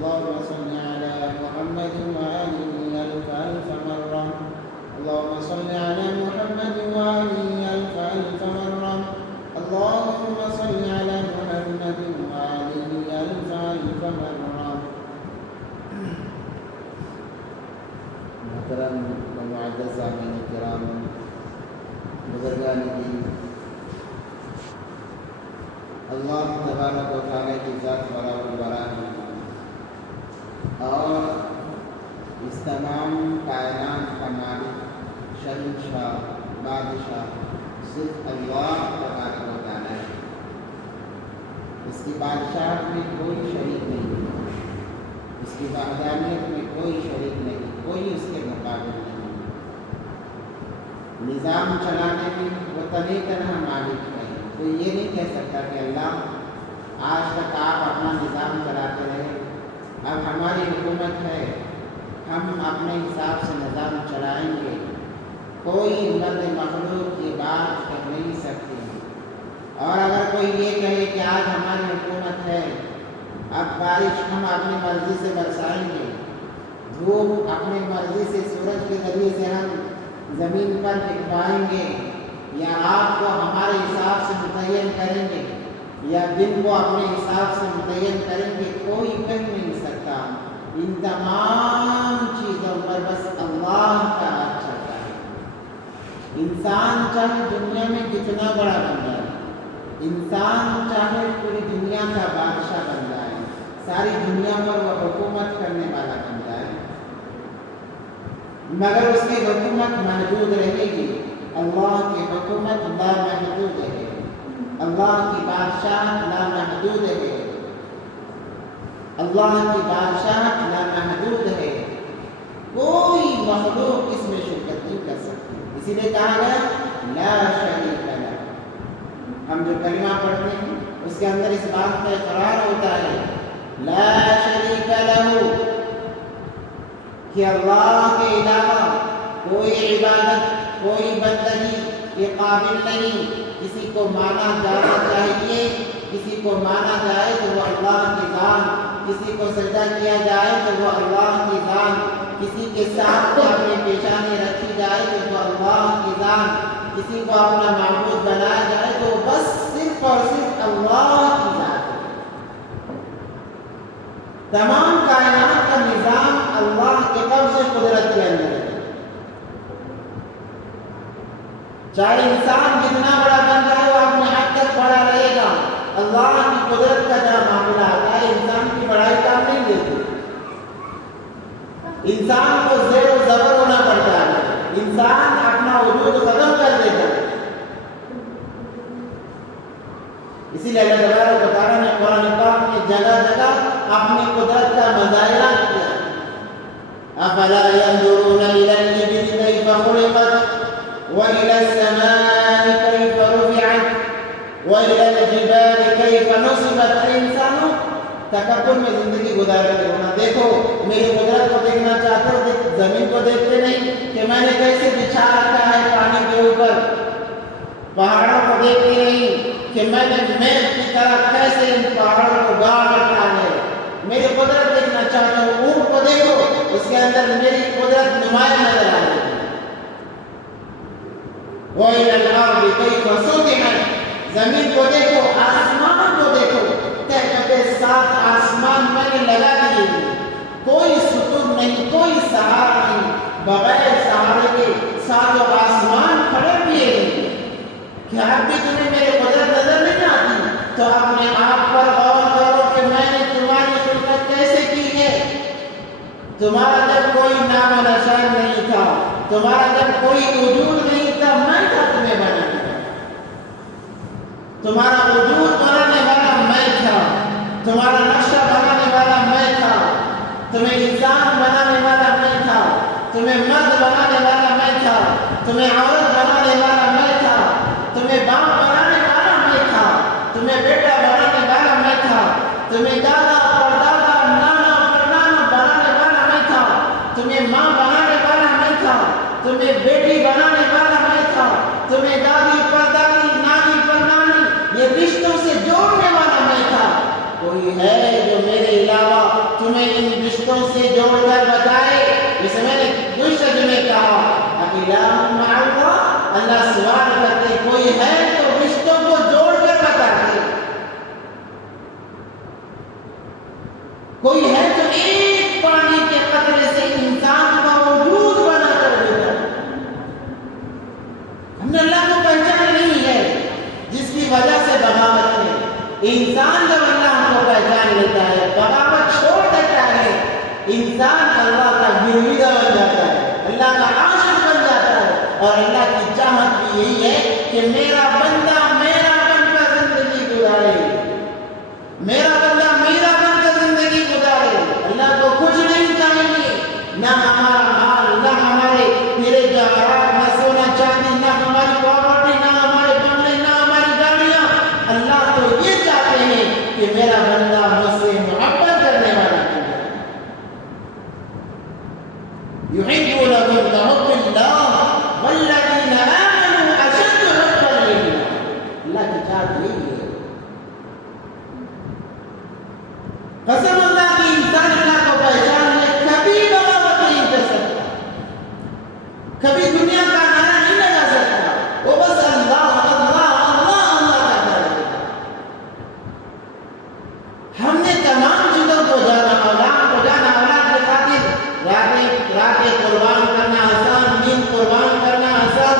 اللهم صل على محمد وآله ألف ألف مرة. اللهم صل على محمد وآله ألف ألف مرة. اللهم صل على محمد وآله ألف ألف مرة. محترم و معزز سامعین کرام، بزرگان دین، اللہ تبارک و تعالیٰ کی ذات بڑا و بڑا ہے اور اس تمام کائنات کا مالک، شہنشاہ، بادشاہ صرف اللہ تبارک و تعالیٰ ہے۔ اس کی بادشاہت میں کوئی شریک نہیں، اس کی وحدانیت میں کوئی شریک نہیں، کوئی اس کے مقابل نہیں۔ نظام چلانے میں وہ تنہا تنہا مالک ہے۔ کوئی یہ نہیں کہہ سکتا کہ اللہ آج تک آپ اپنا نظام چلاتے رہے، اب ہماری حکومت ہے، ہم اپنے حساب سے نظام چلائیں گے۔ کوئی مرد مخلوق یہ بات کہہ نہیں سکتی۔ اور اگر کوئی یہ کہے کہ آج ہماری حکومت ہے، اب بارش ہم اپنی مرضی سے برسائیں گے، دھوپ اپنی مرضی سے سورج کے ذریعے سے ہم زمین پر پھٹوائیں گے، یا رات کو ہمارے حساب سے متعین کریں گے، یا دن کو اپنے حساب سے متعین کریں گے، کوئی کہہ نہیں سکتا۔ ان تمام چیزوں پر بس اللہ کا راج چلتا ہے۔ انسان چاہے دنیا میں کتنا بڑا بن جائے، انسان چاہے پوری دنیا کا بادشاہ بن جائے، ساری دنیا پر وہ حکومت کرنے والا بن جائے، مگر اس کی حکومت محدود رہے گی۔ اللہ کی حکومت لامحدود ہے، اللہ کی بادشاہت لامحدود ہے، اللہ کی بادشاہت لامحدود ہے۔ کوئی مخلوق اس میں شرکت نہیں کر سکتی۔ اسی لیے کہا گیا لا شریک لہ۔ ہم جو کلمہ پڑھتے ہیں اس کے اندر اس بات کا اقرار ہوتا ہے لا شریک لہ، کہ اللہ کے علاوہ کوئی عبادت، کوئی بندگی کے قابل نہیں۔ کسی کو مانا جانا چاہیے، کسی کو مانا جائے تو وہ اللہ کی ذات، کسی کو سجدہ کیا جائے تو وہ اللہ کی ذات، کسی کے ساتھ اپنی پیشانی رکھی جائے تو وہ اللہ کی ذات، کسی کو اپنا معبود بنایا جائے تو بس صرف اور صرف اللہ کی ذات ہے۔ تمام کائنات کا نظام اللہ کے قبض قدرت کے اندر ہے۔ چاہے انسان جتنا بڑا بن جائے وہ اپنے حد تک بڑا رہے گا، اللہ کی قدرت کا جب معاملہ آتا ہے انسان کی بڑائی کام نہیں دیتی۔ انسان کو زیر و زبر ہونا پڑتا ہے، انسان اپنا وجود ختم کر دیتا ہے۔ اسی لیے اللہ تبارک و تعالیٰ نے قرآن پاک میں جگہ جگہ اپنی قدرت کا مظاہرہ کیا۔ افلا ينظرون الى الابل كيف خلقت والى السماء كيف رفعت والى الجبال كيف نصبت۔ انسانوں تکبر میں زندگی گزار رہے ہو نا، دیکھو میری قدرت کو دیکھنا چاہتے ہو، زمین کو دیکھتے نہیں کہ میں نے کیسے بچھا رکھا ہے پانی کے اوپر، پہاڑوں کو دیکھتے نہیں کہ میں نے میل کی طرح کیسے ان پہاڑوں کو گاڑ رکھا ہے۔ میری قدرت دیکھنا چاہتے ہو، اونٹ کو دیکھو، اس کے اندر میری قدرت نمایاں نظر آ رہی ہے۔ وَإِلَى الْأَرْضِ كَيْفَ سُطِحَتْ، زمین کو دیکھو، آسمان کو دیکھو، تہ کے ساتھ آسمان میں نے لگا دیے، کوئی ستون نہیں، کوئی سہارا نہیں، بغیر سہارے کے ساتھ آسمان کھڑے ہوئے ہیں۔ کیا اب بھی تمہیں میری قدرت نظر نہیں آتی؟ تو اپنے آپ پر غور کرو کہ میں نے تمہاری خلقت کیسے کی ہے۔ تمہارا جب کوئی نام و نشان نہیں تھا، تمہارا جب کوئی وجود نہیں تھا، میں تھا تمہیں بنانے والا۔ تمہارا وجود بنانے والا میں تھا، تمہارا نقشہ بنانے والا میں تھا، تمہیں انسان بنانے والا میں تھا، تمہیں مرد بنانے والا میں تھا، تمہیں عورت بنانے والا میں تھا، تمہیں باپ بنانے والا میں تھا، تمہیں بیٹا بنانے والا میں تھا، تمہیں دادا پردادا نانا پرنانا بنانے والا میں تھا، تمہیں ماں بنانے والا میں تھا، تمہیں بیٹی بنانے والا میں تھا، تمہیں دادی پردادی نانی پرنانی یہ رشتوں سے جوڑنے والا میں تھا۔ کوئی ہے جو میرے علاوہ تمہیں ان رشتوں سے جوڑ کر بتائے، جسے میں نے کچھ ترجمے کہا الہ مع اللہ، اللہ سوال کرتے کوئی ہے تو رشتوں کو جوڑ کر بتائے، کوئی ہے تو ایک پانی کے قطرے سے انسان کا وجود بنا کر دیتا۔ ہم نے اللہ کو پہچان نہیں ہے، جس کی وجہ سے بغاوت ہے۔ انسان جب اللہ کو پہچان لیتا ہے، بغاوت چھوڑ دیتا ہے، انسان اللہ کا گرویدہ بن جاتا ہے، اللہ کا عاشق بن جاتا ہے، اور اللہ کی چاہت بھی یہی ہے کہ میرا بندہ میرا بن کر زندگی گزارے، میرا بندہ میرا بن کر زندگی گزارے۔ اللہ کو کچھ نہیں چاہیے، نہ ہمارا مال، نہ ہمارے ہیرے جواہرات، نہ سونا چاندی، نہ ہماری پراپرٹی، نہ ہمارے بنگلے، نہ ہماری گاڑیاں۔ اللہ تو یہ چاہتے ہیں کہ میرا بندہ مجھ سے محبت کرنے والا ہے۔ يحبونهم كحب الله والذين آمنوا أشد حبا لله۔ اللہ کی چاہت یہی ہے۔ قسم اللہ کی انسان اللہ کو پہچان لے، کبھی بغاوت نہیں کر سکتا، کبھی دنیا کا نعرہ نہیں لگا سکتا، وہ بس اللہ اللہ اللہ اللہ کرتا رہے گا۔ ہم نے تمام چیزوں کو جانا، اولاد کو جانا، اولاد کے خاطر راتیں قربان کرنا آسان، نیند قربان کرنا آسان،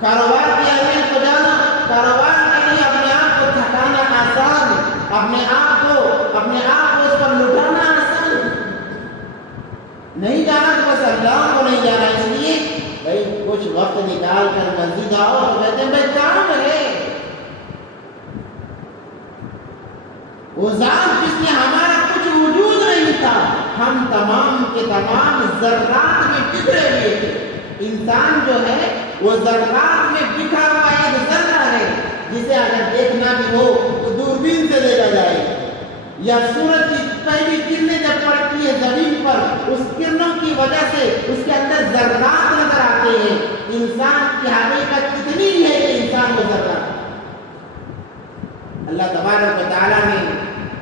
کاروبار کی اہمیت کو جانا، کاروبار کے لیے اپنے آپ کو تھکانا آسان، اپنے آپ کو اس پر لٹانا آسان، نہیں جانا تو بس اللہ کو نہیں جانا۔ اس لیے بھائی کچھ وقت نکال کر مسجد آؤ تو کہتے ہیں بھائی کام ہے، وہ ذات جس نے ہمارا کچھ وجود نہیں تھا، ہم تمام کے تمام ذرات میں بکھرے ہوئے تھے۔ انسان جو ہے وہ ذرات میں بکھرا ہوا ایک ذرہ ہے، جسے اگر دیکھنا بھی ہو تو دوربین سے دیکھا جائے، یا سورج کی پہلی کرنیں جب پڑتی ہے زمین پر، اس کرنوں کی وجہ سے اس کے اندر ذرات نظر آتے ہیں۔ انسان کی حقیقت اتنی ہے کہ انسان کو ذرات، اللہ تبارک و تعالیٰ نے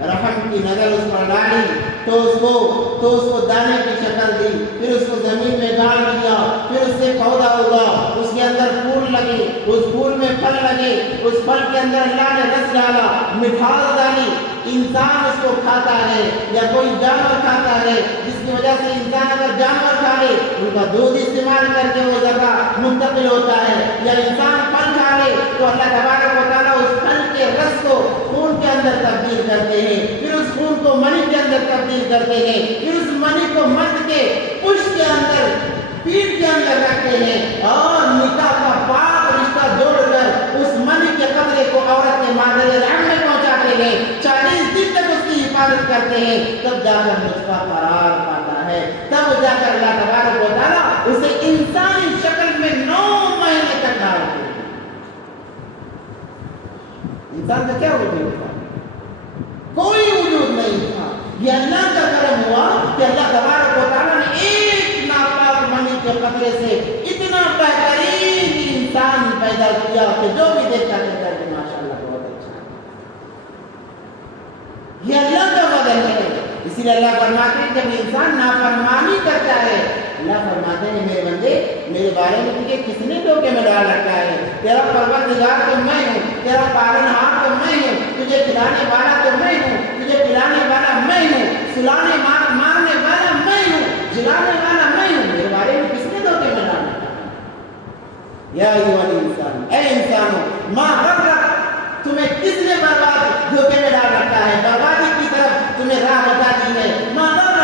رحم کی نظر اس پر ڈالی تو اس کو دانے کی شکل دی، پھر اس کو زمین میں گاڑ دیا، پھر اس سے پودا ہوگا، اس کے اندر پھول لگے، اس پھول میں پھل لگے، اس پھل کے اندر اللہ نے رس ڈالا، مٹھاس ڈالی، انسان اس کو کھاتا ہے یا کوئی جانور کھاتا ہے، جس کی وجہ سے انسان اگر جانور کھا لے ان کا دودھ استعمال کر کے وہ ذرہ منتقل ہوتا ہے، یا انسان پھل کھا لے تو اللہ تبارک و تعالیٰ اس پھل کے رس کو خون کے اندر تبدیل کرتے ہیں، پھر اس خون کو منی کے اندر تبدیل کرتے ہیں، پھر اس منی کو مرد کے پشت کے اندر، پیٹ کے اندر رکھتے ہیں، اور نکاح کا پاک رشتہ جوڑ کر اس منی کے قطرے کو عورت کے مادر رحم میں پہنچاتے ہیں، 40 دن تک اس کی حفاظت کرتے ہیں، تب جا کر نطفہ قرار پاتا ہے، تب جا کر اللہ تبارک و تعالیٰ اسے انسانی شکل میں 9 مہینے تک ڈالتے ہیں۔ انسان کا کیا وجود تھا؟ کوئی وجود نہیں تھا۔ یہ اللہ کا کرم ہوا کہ اللہ تبارک و تعالیٰ نے ایک ناپاک منی کے قطرے سے اتنا بہترین انسان پیدا کیا کہ جو بھی دیکھتا کہتا ہے کہ ماشاءاللہ بہت اچھا ہے۔ یہ اللہ کا فضل ہے۔ اسی لیے اللہ فرماتے ہیں جب انسان نافرمانی کرتا ہے، اللہ فرماتے ہیں میرے بندے میرے بارے میں تجھے کس نے دھوکے میں ڈال رکھا ہے؟ تیرا پروردگار تو میں ہوں، تیرا پالنہار تو میں ہوں، تجھے کھلانے والا تو میں ہوں، تجھے پلانے والا میں ہوں، سلانے مارنے والا میں ہوں، جلانے والا میں ہوں، میرے بارے میں کس نے دھوکے میں ڈال رکھا ہے؟ یا ایھا الانسان، اے انسانوں، ما غرک، تمہیں کس نے برباد دھوکے میں ڈال رکھا ہے، بربادی کی طرف تمہیں راہ بتا دی ہے؟ ما غرک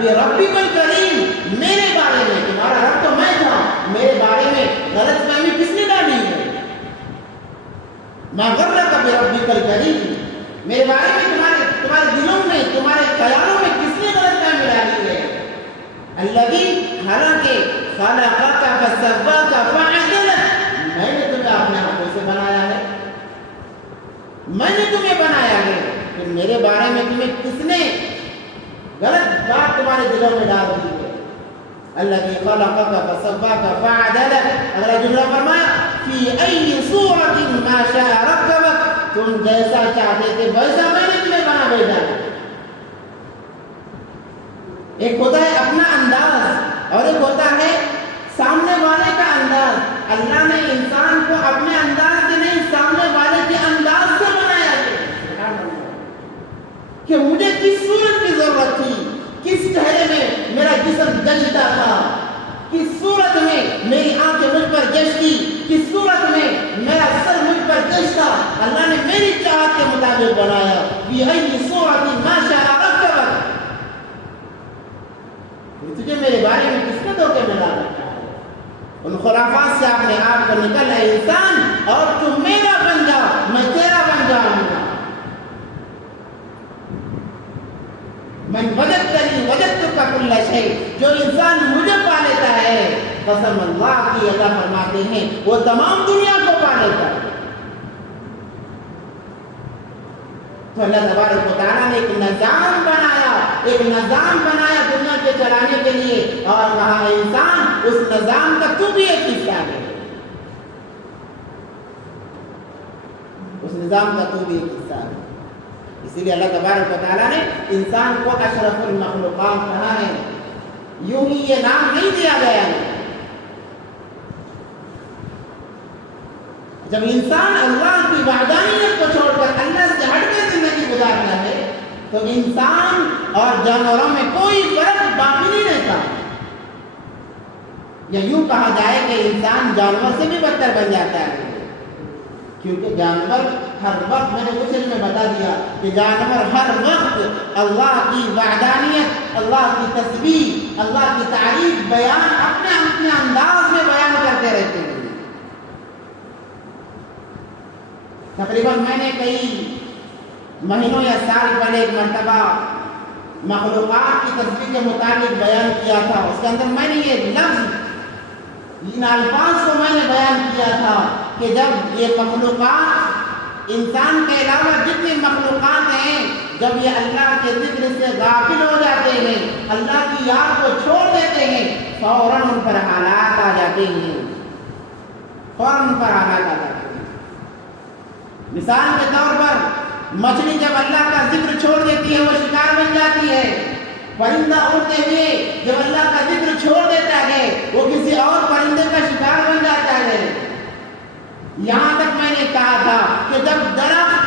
بربک الکریم، میرے بارے میں، تمہارا رب تو میں تھا، میرے بارے میں غلط فہمی کس نے ڈالی ہے؟ ما غرک بربک الکریم، میرے بارے میں تمہارے دلوں میں، تمہارے خیالوں میں کس نے غلط فہمی ڈالی ہے؟ الذی، حالانکہ خلقک فسواک فعدلک، میں نے تمہیں اپنے ہاتھوں سے بنایا ہے، میں نے تمہیں بنایا ہے، کہ میرے بارے میں تمہیں کس نے غلط بات تمہارے دلوں میں ڈال دی ہے؟ الذی خلقک فسواک فعدلک، اگلا جملہ فرمایا فی ای صورت ما شاء رکبک، تم جیسا چاہتے تھے ویسا میں نے تمہیں بنا بھیجا ہے۔ ایک ہوتا ہے اپنا انداز اور ایک ہوتا ہے سامنے والے کا انداز. اللہ نے انسان کو اپنے انداز سے نہیں سامنے والے کے انداز سے بنایا ہے کہ مجھے کس صورت کی ضرورت تھی, کس چہرے میں میرا جسم جچتا تھا, کس صورت میں میری آنکھیں مجھ پر جچتی, کس صورت میں میرا سر مجھ پر جچتا. اللہ نے میری چاہت کے مطابق بنایا. بِأَيِّ صُورَةٍ مَا شَاءَ رَكَّبَكَ. تجھے میرے بارے میں کس نے دھوکے میں ڈال رکھا ہے؟ ان خرافات سے اپنے آپ کو نکل ہے انسان, اور تو میرا بن جا, میں تیرا بن جاؤں گا. من وجدتنی وجدتک کل شیء. جو انسان مجھے پا لیتا ہے, قسم اللہ کی ادا فرماتے ہیں, وہ تمام دنیا کو پا لیتا ہے. تو اللہ تبارک و تعالیٰ نے ایک نظام بنایا دنیا کے چلانے کے لیے, اور کہا انسان اس نظام کا تو بھی ایک حصہ ہے, اس نظام کا تو بھی ایک حصہ ہے. اسی لیے اللہ تبارک و تعالیٰ نے انسان کو اشرف المخلوقات کہا ہے. یوں ہی یہ نام نہیں دیا گیا ہے. جب انسان اللہ کی وحدانیت کو چھوڑ کر اللہ سے ہٹ کر زندگی گزارتا ہے تو انسان اور جانوروں میں کوئی فرق باقی نہیں رہتا. یا یوں کہا جائے کہ انسان جانور سے بھی بدتر بن جاتا ہے, کیونکہ جانور ہر وقت, میں نے غسل میں بتا دیا کہ جانور ہر وقت اللہ کی وحدانیت, اللہ کی تسبیح, اللہ کی تعریف بیان اپنے انداز میں بیان کرتے رہتے ہیں. تقریباً میں نے کئی مہینوں یا سال پہلے ایک مرتبہ مخلوقات کی تسبیح کے مطابق بیان کیا تھا. اس کے اندر میں نے یہ لفظ, ان الفاظ کو میں نے بیان کیا تھا کہ جب یہ مخلوقات, انسان کے علاوہ جتنی مخلوقات ہیں, جب یہ اللہ کے ذکر سے غافل ہو جاتے ہیں, اللہ کی یاد کو چھوڑ دیتے ہیں, فوراً ان پر حالات آ جاتے ہیں. مثال کے طور پر مچھلی جب اللہ کا ذکر چھوڑ دیتی ہے وہ شکار بن جاتی ہے. پرندہ اڑتے ہوئے جب اللہ کا ذکر چھوڑ دیتا ہے وہ کسی اور پرندے کا شکار بن جاتا ہے. یہاں تک میں نے کہا تھا کہ جب درخت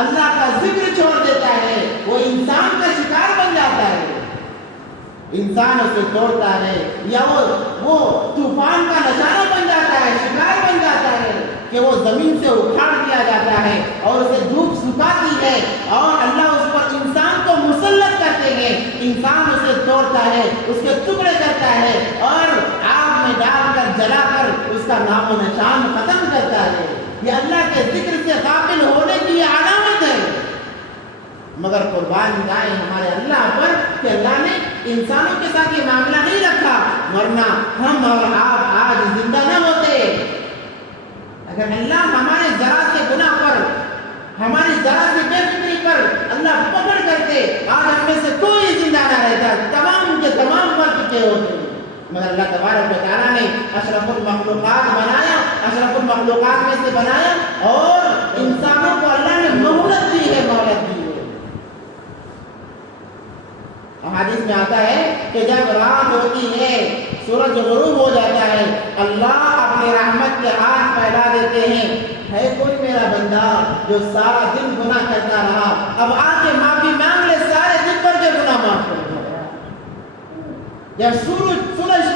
اللہ کا ذکر چھوڑ دیتا ہے وہ انسان کا شکار بن جاتا ہے, انسان اسے توڑتا ہے, یا وہ طوفان کا نشانہ بن جاتا ہے, شکار بن جاتا ہے کہ وہ زمین سے اکھاڑ دیا جاتا ہے اور اسے دھوپ سکھاتی ہے, اور اللہ اس پر انسان کو مسلط کرتے ہیں. انسان اسے توڑتا ہے, اس کے ٹکڑے کرتا ہے اور آگ میں ڈال کر جلا کر اس کا نام و نشان ختم کرتا ہے. یہ اللہ کے ذکر سے غافل ہونے کی یہ علامت ہے. مگر قربان جائیں ہمارے اللہ پر کہ اللہ نے انسانوں کے ساتھ یہ معاملہ نہیں رکھا, ورنہ ہم اور آپ آج زندہ نہ ہوتے. اگر اللہ ہمارے ذرا سے گناہ پر, ہماری ذرا سے بے فکری پر اللہ پکڑ کرتے, آج ہم میں سے کوئی زندہ نہ رہتا, تمام کے تمام مر چکے ہوتے. مگر اللہ تبارک و تعالیٰ نے اشرف المخلوقات بنایا, اشرف المخلوقات میں سے بنایا, اور انسانوں کو اللہ نے مہلت دی ہے, مہلت دی ہے. حدیث میں آتا ہے کہ جب رات ہوتی ہے, سورج غروب ہو جاتا ہے, اللہ اپنی رحمت کے ہاتھ پھیلا دیتے ہیں. ہے کوئی میرا بندہ جو سارا دن گناہ کرتا رہا, اب آ کے معافی مانگ لے, سارے دن پر کے گناہ معاف کر دے. جب سورج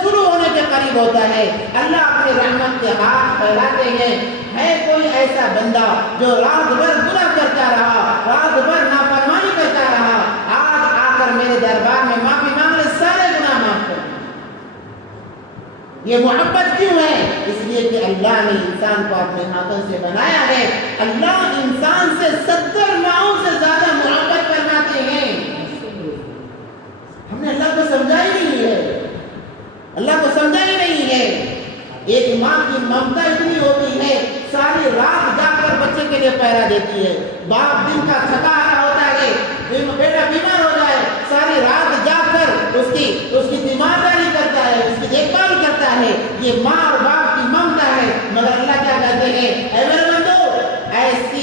شروع ہونے کے قریب ہوتا ہے, اللہ اپنی رحمت کے ہاتھ پھیلاتے ہیں. ہے کوئی ایسا بندہ جو رات بھر گناہ کرتا رہا, رات بھر نافرمانی کرتا رہا, آج آ کر میرے دربار میں معافی مانگ لے, سارے گناہ معاف کر دے. یہ محبت کیوں ہے؟ اس لیے کہ اللہ نے انسان کو اپنے ہاتھوں سے بنایا ہے. اللہ انسان سے 70 ماؤں سے زیادہ محبت فرماتے ہیں. ہم نے اللہ کو سمجھا ہی نہیں ہے, اللہ کو سمجھا ہی نہیں ہے. ایک ماں کی ممتا اتنی ہوتی ہے, ساری رات جا کر بچے کے لیے پہرا دیتی ہے. باپ دن کا تھکا آ ہوتا ہے, بیٹا بیمار ہو جائے, ساری رات جا کر اس کی تیمارداری کرتا ہے, اس کی دیکھ بھال کرتا ہے. یہ ماں اور باپ کی ممتا ہے. مگر اللہ کیا کہتے ہیں, اے میرے بندو, ایسے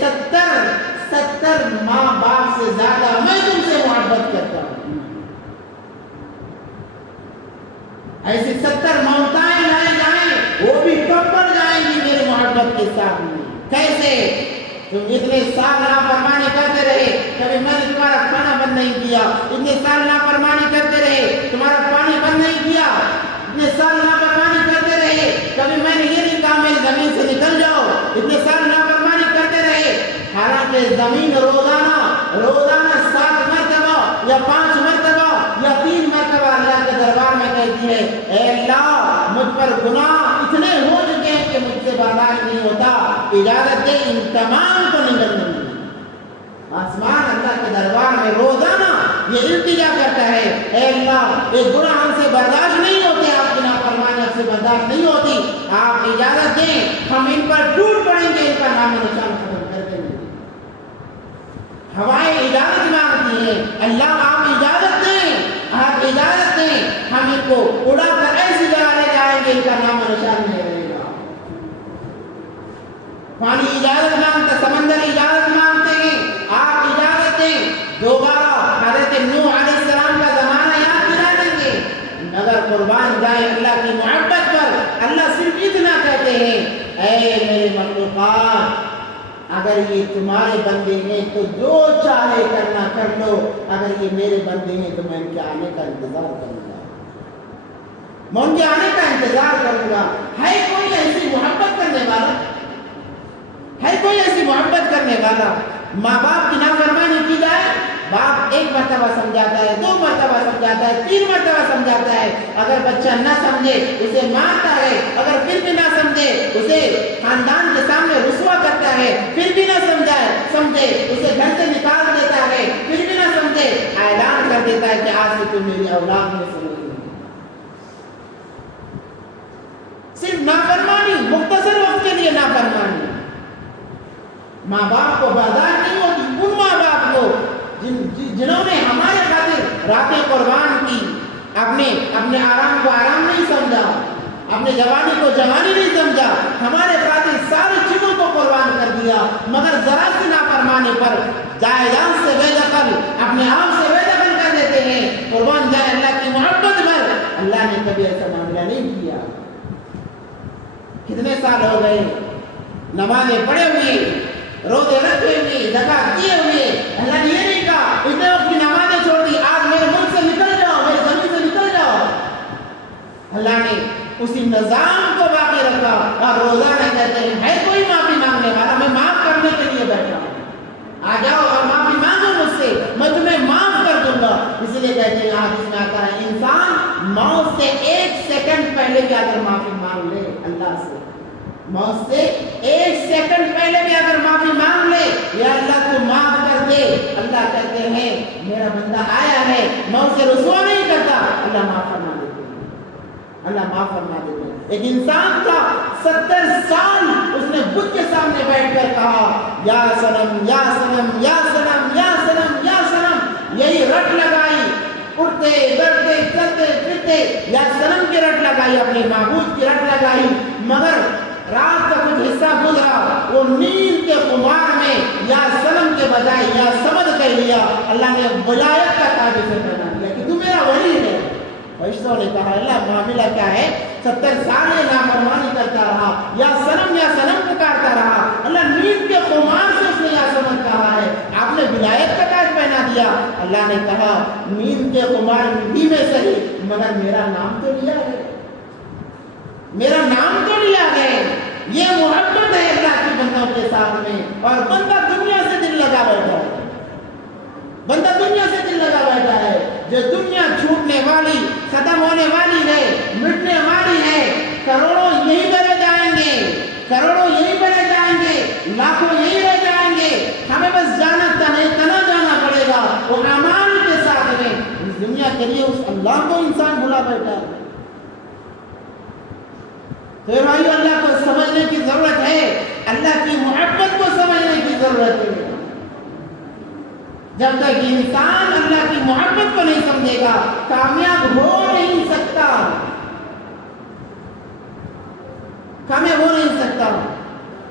70 ماں باپ سے زیادہ میں تم سے محبت کرتا ہوں. ایسی 70 موتائیں لائے جائیں وہ بھی کم پڑ جائیں گی میرے محبت کے ساتھ میں. کیسے؟ تم اتنے سال نافرمانی کرتے رہے, کبھی میں نے تمہارا کھانا بند نہیں کیا, اتنے سال نافرمانی کرتے رہے, تمہارا پانی بند نہیں کیا, اتنے سال نافرمانی کرتے رہے, کبھی میں نے یہ نہیں کہا میری زمین سے نکل جاؤ, اتنے سال نافرمانی کرتے رہے. حالانکہ زمین روزانہ 7 مرتبہ یا 5 مرتبہ یا 3 مرتبہ اللہ کے دربار میں کہتی ہے, اے اللہ مجھ پر گناہ اتنے ہو چکے ہیں کہ مجھ سے برداشت نہیں ہوتا, اجازت دے ان تمام کو نکلنے میں. آسمان اللہ کے دربار میں روزانہ یہ التجا کرتا ہے, اے اللہ یہ گناہ ہم سے برداشت نہیں ہوتے, آپ کی نافرمانی ہم سے برداشت نہیں ہوتی, آپ اجازت دیں ہم ان پر ٹوٹ پڑیں گے, ان کا نام نشان ختم کر دیں گے. ہوائیں اجازت مانگتی ہیں, اللہ آپ اجازت دیں, آپ اجازت دیں, ہم ان کو اڑا کر ایسی جگہ لے جائیں گے ان کا نام نشان نہیں رہے گا. پانی اجازت مانگتا, سمندر اجازت مانگتے ہیں, آپ اجازت دیں. دوبارہ حضرت نوح علیہ السلام کا زمانہ یاد دلا دیں گے, مگر قربان جائے اللہ کی محبت پر. اللہ صرف اتنا کہتے ہیں, اے میرے مخلوقات اگر یہ تمہارے بندے ہیں تو جو چاہے کرنا کر لو, اگر یہ میرے بندے ہیں تو میں ان کے آنے کا انتظار کروں گا, میں ان کے آنے کا انتظار کروں گا. ہے کوئی ایسی محبت کرنے والا, ہے کوئی ایسی محبت کرنے والا؟ ماں باپ کی نافرمانی کی جائے, باپ 1 مرتبہ سمجھاتا ہے, 2 مرتبہ سمجھاتا ہے, 3 مرتبہ سمجھاتا ہے, اگر بچہ نہ سمجھے اسے مارتا ہے, اگر پھر بھی نہ سمجھے اسے خاندان کے سامنے رسوا کرتا ہے, پھر بھی نہ سمجھے اسے گھر سے نکال دیتا ہے, پھر بھی نہ سمجھے اعلان کر دیتا ہے کہ آج سے تم میری اولاد میں سے نہیں. صرف نافرمانی, مختصر وقت کے لیے نافرمانی. ماں باپ کو برداشت نہیں ہوتی, ان ماں باپ کو جنہوں نے ہمارے خاطر راتیں قربان کی, اپنے آرام کو آرام نہیں سمجھا, اپنے جوانی کو جوانی نہیں سمجھا, ہمارے خاطر ساری چیزوں کو قربان کر دیا, مگر ذرا سی نافرمانی پر جائیداد سے بے دخل, اپنے آپ سے بے دخل کر دیتے ہیں. قربان جائے اللہ کی محبت پر, اللہ نے کبھی ایسا معاملہ نہیں کیا. کتنے سال ہو گئے نمازیں پڑھے ہوئے, روزے رکھے ہوئے, زکات دیے ہوئے, اللہ نے یہ نہیں کہا اتنے وقت کی نمازیں چھوڑ دی, آج میرے ملک سے نکل جاؤ, میری زمین سے نکل جاؤ. اللہ نے اسی نظام کو باقی رکھا, اور روزانہ کہتے ہیں ہے کوئی معافی مانگنے والا, میں معاف کرنے کے لیے بیٹھا ہوں, آ جاؤ اور معافی مانگو مجھ سے, میں تمہیں معاف کر دوں گا. اس لیے کہتے ہیں حدیث میں آتا ہے انسان موت سے 1 سیکنڈ پہلے بھی اگر معافی مانگ لے اللہ سے, موت سے 1 سیکنڈ پہلے بھی اگر معافی مانگ لے, یا اللہ تو معاف کر دے, اللہ کہتے ہیں میرا بندہ آیا ہے, موت سے رسوا نہیں کرتا, اللہ معاف فرما دیتے ہیں, اللہ معاف فرما دیتے ہیں. ایک انسان تھا 70 سال اس نے بت کے سامنے بیٹھ کر کہا یا صنم یا صنم یا صنم یا صنم یا صنم, یہی رٹ لگائی, اٹھتے بیٹھتے چلتے پھرتے یا صنم کی رٹ لگائی, اپنے معبود کی رٹ لگائی, مگر رات کا کچھ حصہ گزرا, وہ نیند کے خمار میں یا صنم کے بجائے یا سمد کہہ لیا. اللہ نے ولایت کا تاج اسے پہنا دیا کہ تو میرا ولی ہے. فرشتوں نے کہا اللہ معاملہ کیا ہے, 70 سال یہ نافرمانی کرتا رہا, یا صنم پکارتا رہا, اللہ نیند کے خمار سے اس نے یا سمد کہا ہے, آپ نے ولایت کا تاج پہنا دیا. اللہ نے کہا نیند کے خمار بھی میں صحیح, مگر میرا نام تو لیا ہے, میرا نام تو لیا ہے. یہ محبت ہے اللہ کی بندوں کے ساتھ میں, اور بندہ دنیا سے دل لگا بیٹھا ہے, بندہ دنیا سے دل لگا بیٹھا ہے. جو دنیا چھوٹنے والی, ختم ہونے والی ہے, مٹنے والی ہے, کروڑوں یہی بڑھ جائیں گے, کروڑوں یہی بڑھ جائیں گے, لاکھوں یہی رہ جائیں گے, ہمیں بس جانا تنا جانا پڑے گا وہ اعمال کے ساتھ میں. اس دنیا کے لیے اس اللہ کو انسان بھلا بیٹھا ہے. تو بھائی اللہ کو سمجھنے کی ضرورت ہے, اللہ کی محبت کو سمجھنے کی ضرورت ہے. جب تک انسان اللہ کی محبت کو نہیں سمجھے گا کامیاب ہو نہیں سکتا, کامیاب ہو نہیں سکتا.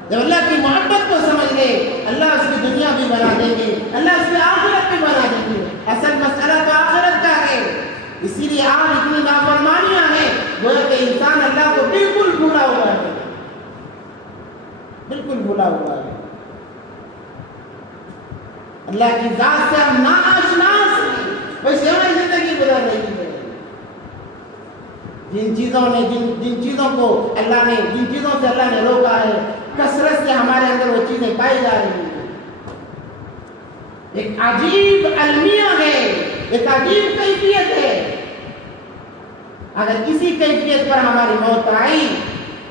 جب اللہ کی محبت کو سمجھ لے, اللہ اس کی دنیا بھی بنا دیں گے, اللہ اس کی آخرت بھی بنا دیں گے. اصل مسئلہ تو آخرت کا ہے. اسی لیے آج اتنی نافرمانیاں ہیں, انسان اللہ کو بالکل بھولا ہوا ہے، بالکل بھولا ہوا ہے. اللہ کی ذات سے ہم ناآشناس ہیں، ویسے ہماری زندگی گزر رہی ہے. جن چیزوں کو اللہ نے، جن چیزوں سے اللہ نے روکا ہے، کثرت سے ہمارے اندر وہ چیزیں پائی جا رہی ہیں. ایک عجیب المیہ ہے، ایک عجیب کیفیت ہے. اگر کسی کیفیت پر ہماری موت آئی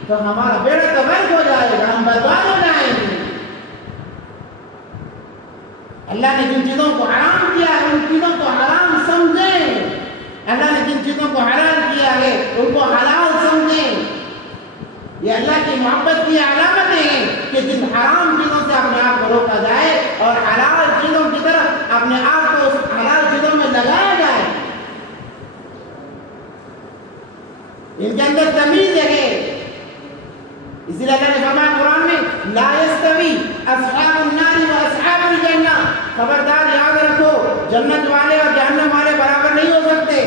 تو ہمارا بیڑا تو غرق ہو جائے گا، ہم برباد ہو جائیں گے. اللہ نے جن چیزوں کو حرام کیا ہے ان چیزوں کو حرام سمجھیں. اللہ نے جن چیزوں کو حلال کیا ہے ان کو حلال سمجھیں. یہ اللہ کی محبت کی علامت ہے کہ جن حرام چیزوں سے اپنے آپ کو روکا جائے اور حلال چیزوں کی طرف اپنے آپ کو اس حلال چیزوں میں لگایا جائے. ان کے اندر تمیز ہے. اسی لیے اللہ نے فرمایا قرآن میں لا یستوی اصحاب النار و اصحاب الجنہ، خبردار یاد رکھو جنت والے اور جہنم والے برابر نہیں ہو سکتے.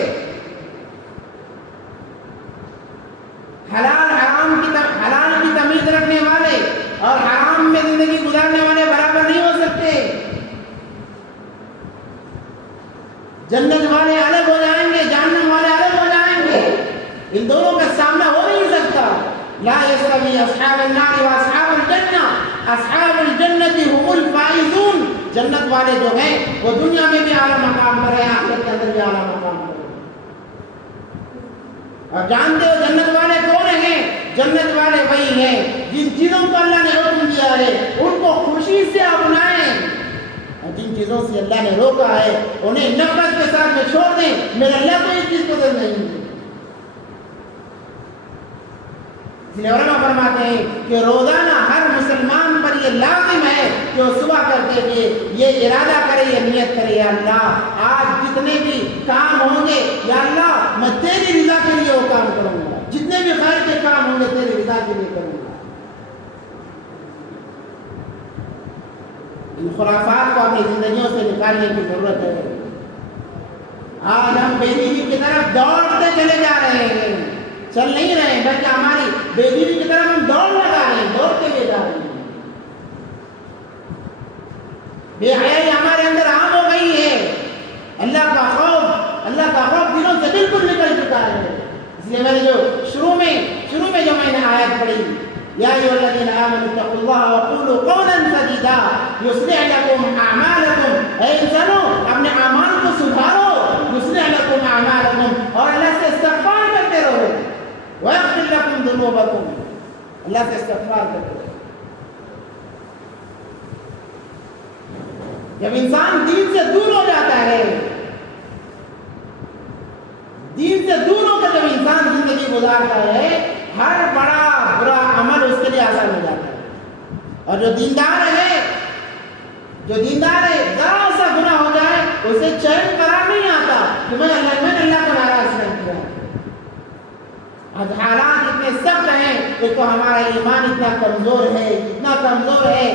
حلال کی تمیز رکھنے والے اور حرام میں زندگی گزارنے والے برابر نہیں ہو سکتے. جنت والے الگ ہو جائیں گے، جہنم والے الگ ہو جائیں گے. ان دونوں کا سامنا ہو نہیں سکتا. لا يستوي اصحاب النار واصحاب الجنہ، اصحاب الجنۃ هم الفائزون. جنت والے جو ہیں وہ دنیا میں بھی اعلیٰ مقام پر ہیں، آخرت کے اندر بھی اعلیٰ مقام پر ہیں. اور جانتے ہو جنت والے کون ہیں؟ جنت والے وہی ہیں جن چیزوں کو اللہ نے حکم دیا ہے ان کو خوشی سے اپنائیں، اور جن چیزوں سے اللہ نے روکا ہے انہیں نفرت کے ساتھ میں چھوڑ دیں. میرے اللہ کو یہ چیز پسند نہیں ہے. اس لیے علماء فرماتے ہیں کہ روزانہ ہر مسلمان پر یہ لازم ہے کہ وہ صبح کرتے ہوئے یہ ارادہ کرے، یہ نیت کرے، یا اللہ آج جتنے بھی کام ہوں گے یا اللہ میں تیری رضا کے لیے وہ کام کروں گا. جتنے بھی خیر کے کام ہوں گے تیری رضا کے لیے کروں گا. ان خرافات کو اپنی زندگیوں سے نکالنے کی ضرورت ہے. آج ہم بے دینی کی طرف دوڑتے چلے جا رہے ہیں، چل نہیں رہے ہیں بلکہ ہماری بے دینی کی طرف ہم دوڑ لگا رہے ہیں، دوڑتے لے جا رہے ہیں. بے حیائی ہمارے اندر عام ہو گئی ہے. اللہ کا خوف دلوں سے بالکل نکل چکا ہے. اس لیے میں نے جو شروع میں جو میں نے آیت پڑھی، یا ایھا الذین آمنوا اتقوا اللہ وقولوا قولا سدیدا یصلح لکم اعمالکم. اے انسانوں اپنے اعمال کو سدھارو. یصلح لکم اعمالکم، اور اللہ سے استغفار کرتے رہو. وَيَغْفِرْ لَكُمْ ذُنُوبَكُمْ، اللہ سے استغفار کرتے رہو. جب انسان دین سے دور ہو جاتا ہے، دین سے دور ہو کر جب انسان زندگی گزارتا ہے، ہر بڑا برا عمل اس کے لیے آسان ہو جاتا ہے. اور جو دیندار ہے ذرا سا گناہ ہو جائے اسے چین قرار نہیں آتا کہ میں نے اللہ کو ناراض نہیں کیا. آج حالات اتنے سخت ہیں، ایک تو ہمارا ایمان اتنا کمزور ہے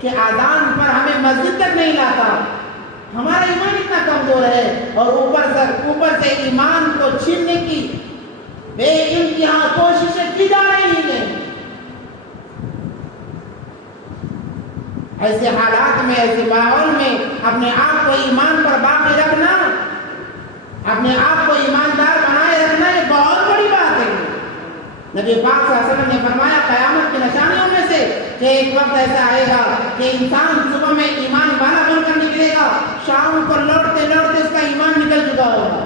کہ آذان پر ہمیں مسجد تک نہیں لاتا. ہمارا ایمان اتنا کمزور ہے اور اوپر سے ایمان کو چھیننے کی بے انتہا کوششیں کی جا رہی ہیں. ایسے حالات میں، ایسے ماحول میں اپنے آپ کو ایمان پر باقی رکھنا، اپنے آپ کو ایماندار بنائے رکھنا یہ بہت بڑی بات ہے. نبی پاک صلی اللہ علیہ وسلم نے فرمایا قیامت کی نشانیوں میں سے کہ ایک وقت ایسا آئے گا کہ انسان صبح میں ایمان والا بن کر نکلے گا، شام کو لوٹتے لوٹتے اس کا ایمان نکل چکا ہوگا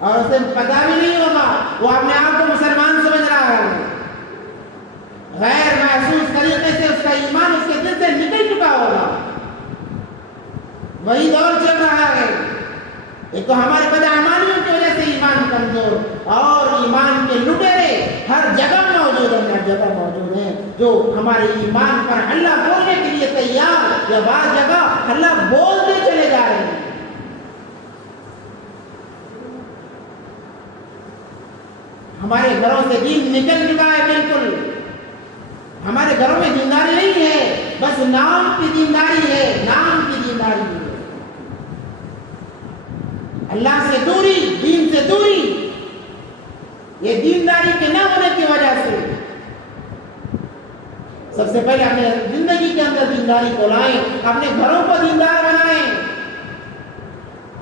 اور اسے پتہ بھی نہیں ہوگا، وہ اپنے آپ کو مسلمان سمجھ رہا ہے. غیر محسوس طریقے سے اس کا ایمان اس کے دل سے نکل چکا ہوگا. وہی دور چل رہا ہے. ایک تو ہمارے بدعمالیوں کی وجہ سے ایمان کمزور، اور ایمان کے لٹیرے ہر جگہ موجود ہیں جو ہمارے ایمان پر حلہ بولنے کے لیے تیار، یا بعض جگہ حلہ بولتے چلے جا رہے ہیں. ہمارے گھروں سے دین نکل چکا ہے بالکل. ہمارے گھروں میں دینداری نہیں ہے، بس نام کی دینداری ہے. اللہ سے دوری، دین سے دوری. یہ دینداری کے نہ ہونے کی وجہ سے سب سے پہلے اپنے زندگی کے اندر دینداری کو لائیں، اپنے گھروں کو دیندار بنائیں۔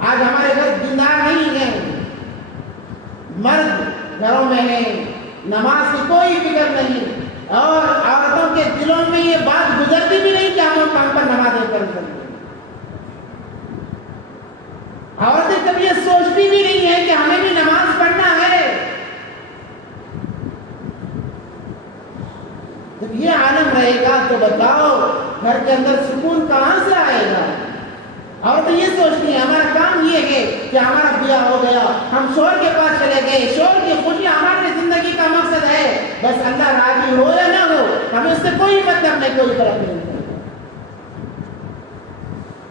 آج ہمارے گھر دیندار نہیں ہیں، مرد گھروں میں ہیں، نماز کی کوئی فکر نہیں، اور عورتوں کے دلوں میں یہ بات گزرتی بھی نہیں کہ ہم کام پر نمازیں پڑھ سکتے۔ عورتیں کبھی یہ سوچتی بھی نہیں ہے کہ ہمیں بھی نماز پڑھنا ہے۔ جب یہ عالم رہے گا تو بتاؤ گھر کے اندر سکون کہاں سے آئے گا؟ عورتیں یہ سوچتی ہیں ہمارا کام یہ ہے کہ ہمارا بیاہ ہو گیا، ہم شوہر کے پاس چلے گئے، شوہر کی خوشی ہمارے زندگی کا مقصد ہے، بس اللہ راضی ہو یا نہ ہو ہمیں اس سے کوئی مطلب نہیں، کوئی فرق نہیں۔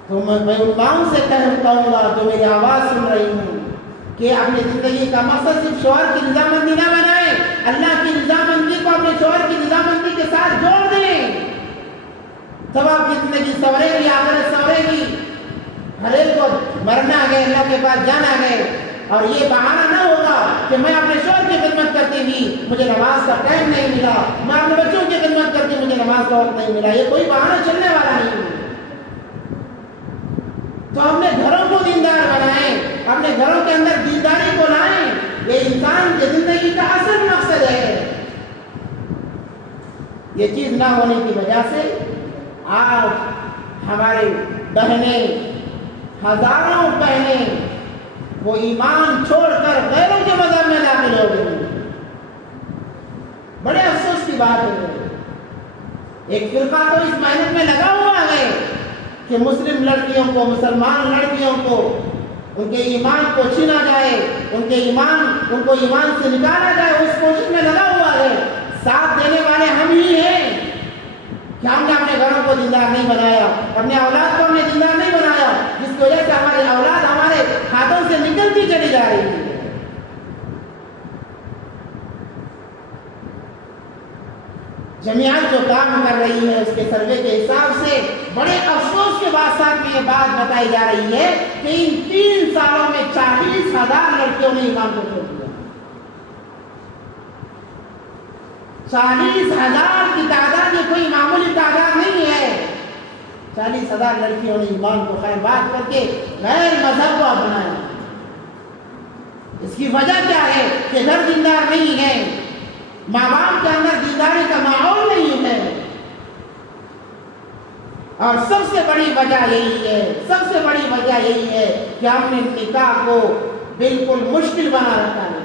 تو میں ان ماؤں سے کہوں گا جو میری آواز سن رہی ہوں کہ اپنی زندگی کا مقصد صرف شوہر کی رضامندی نہ بنائیں، اللہ کی رضامندی کو اپنے شوہر کی رضامندی کے ساتھ جوڑ دیں، تب آپ کی زندگی سنورے گی، آخرت سنورے گی۔ ہر ایک کو مرنا ہے، اللہ کے پاس جانا ہے، اور یہ بہانہ نہ ہوگا کہ میں اپنے شوہر کی خدمت کرتی ہوئی مجھے نماز کا ٹائم نہیں ملا، میں اپنے بچوں کی خدمت کرتی مجھے نماز کا وقت نہیں ملا، یہ کوئی بہانہ چلنے والا نہیں ہے۔ تو اپنے گھروں کو دیندار بنائیں، اپنے گھروں کے اندر دینداری کو لائیں، یہ انسان کی زندگی کا اصل مقصد ہے۔ یہ چیز نہ ہونے کی وجہ سے آج ہماری بہنیں، ہزاروں بہنیں وہ ایمان چھوڑ کر غیروں کے مذہب میں داخل ہو گئی۔ بڑے افسوس کی بات ہے، ایک فرقہ تو اس محنت میں لگا ہوا ہے کہ مسلم لڑکیوں کو، مسلمان لڑکیوں کو ان کے ایمان کو چھینا جائے، ان کو ایمان سے نکالا جائے، اس کوشش میں لگا ہوا ہے۔ ساتھ دینے والے ہم ہی ہیں کہ ہم نے اپنے گھروں کو دیندار نہیں بنایا، اپنے اولاد کو ہم نے دیندار نہیں بنایا، جس کی وجہ سے ہماری اولاد ہمارے ہاتھوں سے نکلتی چلی جا رہی ہے۔ جمعیت جو کام کر رہی ہے اس کے سروے کے حساب سے بڑے افسوس کے بعد ساتھ میں یہ بات بتائی جا رہی ہے کہ ان 3 سالوں میں 40,000 لڑکیوں نے ایمان کو چھوڑ دیا۔ 40,000 کی تعداد یہ کوئی معمولی تعداد نہیں ہے۔ 40,000 لڑکیوں نے ایمان کو خیر بات کر کے غیر مذہب کو اپنایا۔ اس کی وجہ کیا ہے کہ گھر دیندار نہیں ہے، ماں باپ کے اندر دینداری کا ماحول نہیں ہے، اور سب سے بڑی وجہ یہی ہے کہ ہم نے نکاح کو بالکل مشکل بنا رکھا ہے۔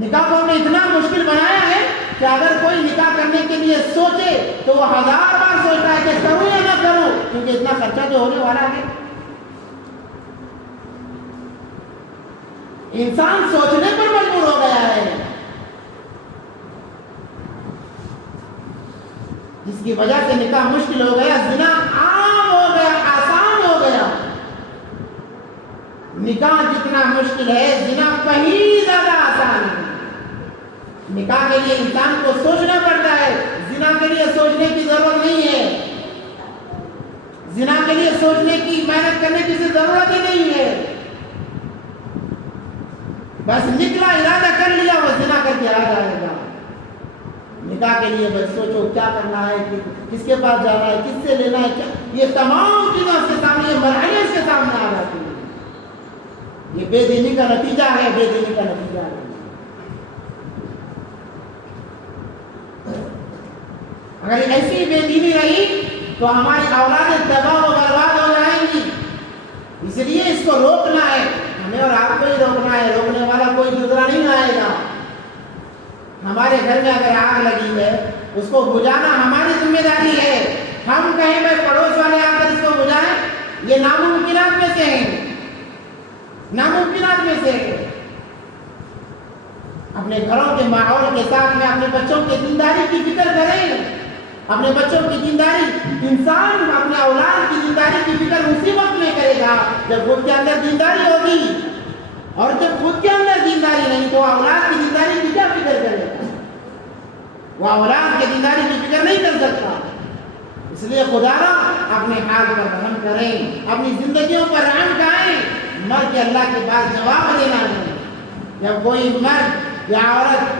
نکاح کو ہم نے اتنا مشکل بنایا ہے کہ اگر کوئی نکاح کرنے کے لیے سوچے تو وہ 1000 بار سوچتا ہے کہ کروں یا نہ کروں، کیونکہ اتنا خرچہ جو ہونے والا ہے۔ انسان سوچنے پر مجبور ہو گیا ہے، جس کی وجہ سے نکاح مشکل ہو گیا، زنا عام ہو گیا، آسان ہو گیا۔ نکاح جتنا مشکل ہے زنا کہیں زیادہ آسان ہے۔ نکاح کے لیے انسان کو سوچنا پڑتا ہے، زنا کے لیے سوچنے کی ضرورت نہیں ہے، زنا کے لیے سوچنے کی، محنت کرنے کی ضرورت ہی نہیں ہے، بس نکلا، ارادہ کر لیا، وہ زنا کر کے آ جائے گا۔ نکاح کے لیے بس سوچو کیا کرنا ہے، کس کے پاس جانا ہے، کس سے لینا ہے، کیا، یہ تمام چیزیں اس کے سامنے، یہ مرحلے اس کے سامنے آ جاتی ہیں۔ یہ بے دینی کا نتیجہ ہے، بے دینی کا نتیجہ ہے۔ اگر ایسی بے دینی رہی تو ہماری اولادیں تباہ و برباد ہو جائیں گی۔ اس لیے اس کو روکنا ہے، ہمیں اور آپ کو ہی روکنا ہے، روکنے والا کوئی دوسرا نہیں آئے گا۔ ہمارے گھر میں اگر آگ لگی ہے اس کو بجھانا ہماری ذمہ داری ہے۔ ہم کہیں میں پڑوس والے آ کر اس کو بجھائیں، یہ ناممکنات میں سے ہیں، ناممکنات میں سے ہیں۔ اپنے گھروں کے ماحول کے ساتھ میں اپنے بچوں کی دینداری کی فکر کریں، اپنے بچوں کی دینداری، انسان اپنے اولاد کی دینداری کی فکر اسی وقت میں کرے گا جب خود کے اندر دینداری ہوگی، اور جب خود کے اندر دینداری نہیں تو اولاد کی دینداری کی کیا فکر کرے گا؟ وہ اولاد کی دینداری کی فکر نہیں کر سکتا۔ اس لیے خدا را اپنے حال پر رحم کریں، اپنی زندگیوں پر رحم کریں، مر کے اللہ کے پاس جواب دینا ہے۔ جب کوئی مرد یا عورت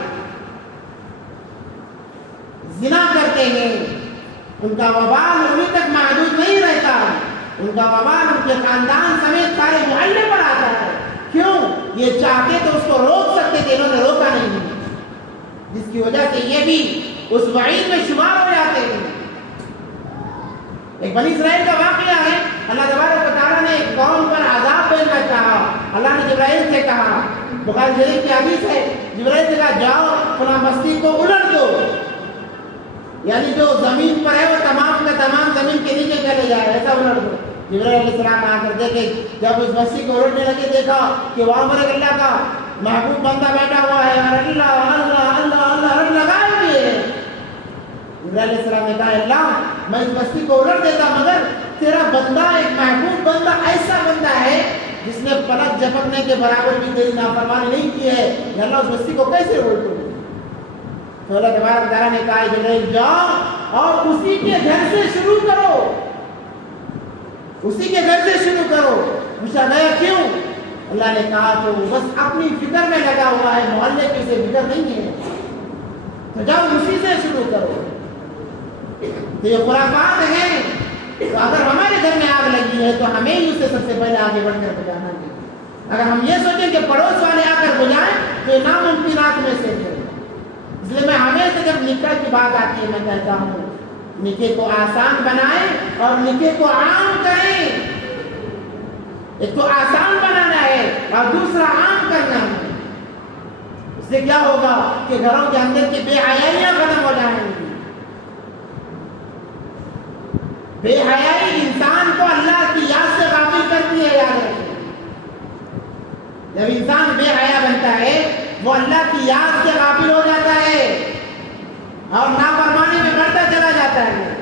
زنا کرتے ہیں ان کا وبال انہیں تک محدود نہیں رہتا، ان کا وبال ان کے خاندان سمیت سارے محلے پر آتا ہے۔ کیوں؟ یہ چاہتے تو اس کو روک سکتے تھے، انہوں نے روکا نہیں، جس کی وجہ سے یہ بھی اس وعید میں شمار ہو جاتے ہیں۔ ایک بنی اسرائیل کا واقعہ ہے، اللہ تبارک و تعالیٰ نے ایک قوم پر عذاب بھیجنا چاہا۔ اللہ نے جبرائیل سے کہا، بخاری شریف کی حدیث ہے، جبرائیل سے کہا جاؤ فلاں بستی کو الٹ دو، یعنی جو زمین پر ہے وہ تمام کا تمام زمین کے نیچے چلے جائے، ایسا الٹ دو۔ جبرائیل علیہ السلام آ کر دیکھے، جب اس بستی کو الٹنے لگے دیکھا کہ وہاں پر اللہ کا محبوب بندہ بیٹھا ہوا ہے اور اللہ اللہ اللہ اللہ رٹ لگائے ہوئے ہیں۔ جبرائیل علیہ السلام نے کہا اللہ میں اس بستی کو الٹ دیتا، مگر تیرا بندہ ایک محبوب بندہ ایسا بندہ ہے جس نے پلک جھپکنے کے برابر بھی تیری نافرمانی نہیں کی ہے، یا اللہ اس بستی کو کیسے الٹوں؟ تو اللہ تبارک تعالیٰ نے کہا جبرائیل جاؤ اور اسی کے گھر سے شروع کرو، اسی کے گھر سے شروع کرو۔ پوچھا گیا کیوں؟ اللہ نے کہا تو بس اپنی فکر میں لگا ہوا ہے، محلے کی اسے فکر نہیں ہے، تو جاؤ اسی سے شروع کرو۔ تو یہ خرافات ہیں، تو اگر ہمارے گھر میں آگ لگی ہے تو ہمیں ہی اسے سب سے پہلے آگے بڑھ کر بجانا ہے۔ اگر ہم یہ سوچیں کہ پڑوس والے آ کر بجائیں تو یہ ناممکنات میں سے ہے۔ اس لیے میں ہمیشہ جب نکاح کی بات آتی ہے میں کہتا ہوں نکاح کو آسان بنائیں اور نکاح کو عام کریں۔ ایک تو آسان بنانا ہے اور دوسرا عام کرنا ہے۔ اس سے کیا ہوگا کہ گھروں کے اندر کی بے حیائیاں ختم ہو جائیں گی۔ بے حیائی انسان کو اللہ کی یاد سے غافل کرتی ہے، یاد رکھیں۔ جب انسان بے حیا بنتا ہے وہ اللہ کی یاد سے غافل ہو جاتا ہے اور نافرمانی میں بڑھتا چلا جاتا ہے۔